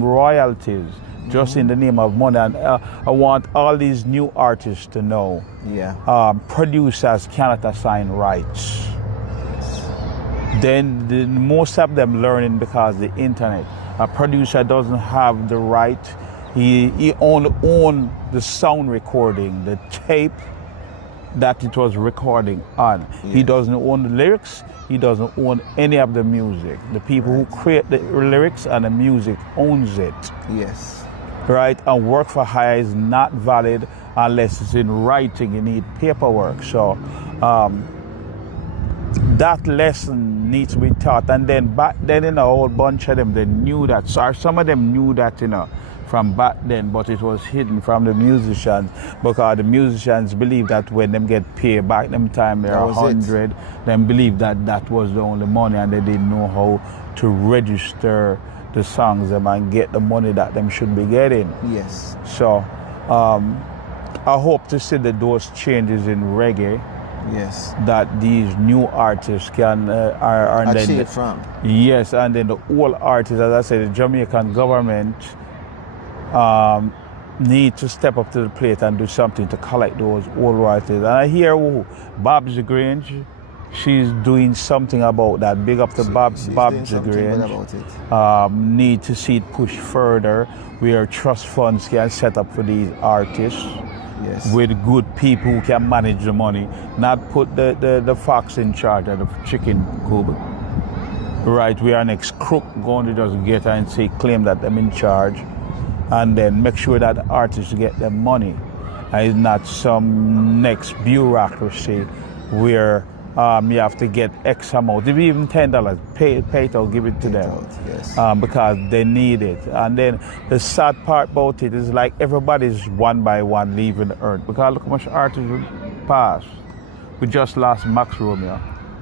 royalties just in the name of money. And I want all these new artists to know. Yeah. Producers cannot assign rights. Then most of them learning because the internet. A producer doesn't have the right. He only own the sound recording, the tape that it was recording on. Yeah. He doesn't own the lyrics. He doesn't own any of the music. The people who create the lyrics and the music owns it. Yes. Right? And work for hire is not valid unless it's in writing. You need paperwork. So that lesson needs to be taught. And then back then, a whole bunch of them, they knew that. So some of them knew that, from back then, but it was hidden from the musicians because the musicians believe that when them get paid back them time they're 100, them believe that was the only money and they didn't know how to register the songs them and get the money that them should be getting. Yes. So I hope to see that those changes in reggae. Yes. That these new artists can achieve from. Yes, and then the old artists, as I said, the Jamaican government need to step up to the plate and do something to collect those old royalties. And I hear Babs Grange, she's doing something about that. Big up to Babs Grange. Need to see it pushed further where trust funds can set up for these artists. Yes. With good people who can manage the money, not put the fox in charge of the chicken coop. Right, we are next crook going to just get and say claim that I'm in charge. And then make sure that the artists get their money. And it's not some next bureaucracy where you have to get X amount, if even $10, pay it or give it to them. Yes. Because they need it. And then the sad part about it is like everybody's one by one leaving the earth. Because look how much artists we passed. We just lost Max Romeo.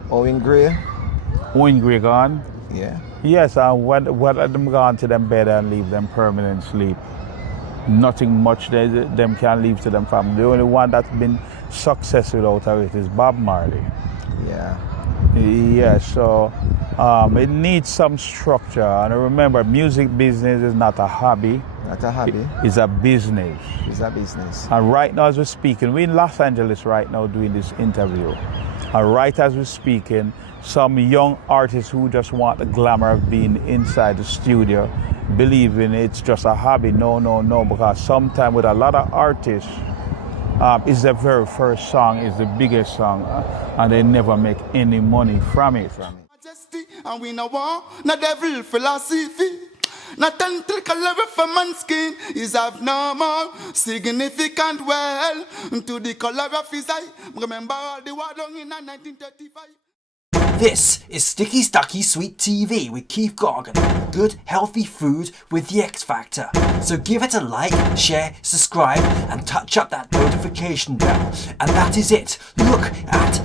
Owen Gray. Owen Gray gone. Yeah. Yes, and when them gone to them bed and leave them permanent sleep. Nothing much them can leave to them family. The only one that's been successful out of it is Bob Marley. Yeah. Yeah, so it needs some structure. And remember, music business is not a hobby. Not a hobby. It's a business. It's a business. And right now as we're speaking, we're in Los Angeles right now doing this interview. And right as we're speaking, some young artists who just want the glamour of being inside the studio, believing it's just a hobby. No, because sometimes with a lot of artists, it's their very first song, is the biggest song, and they never make any money from it. Majesty, and we no war, no devil philosophy. Not until color of a man's skin is of no more significant well to the color of his eye. Remember all the war done in 1935. This is Sticky Stucky Sweet TV with Keith Gargan. Good, healthy food with the X Factor. So give it a like, share, subscribe, and touch up that notification bell. And that is it. Look at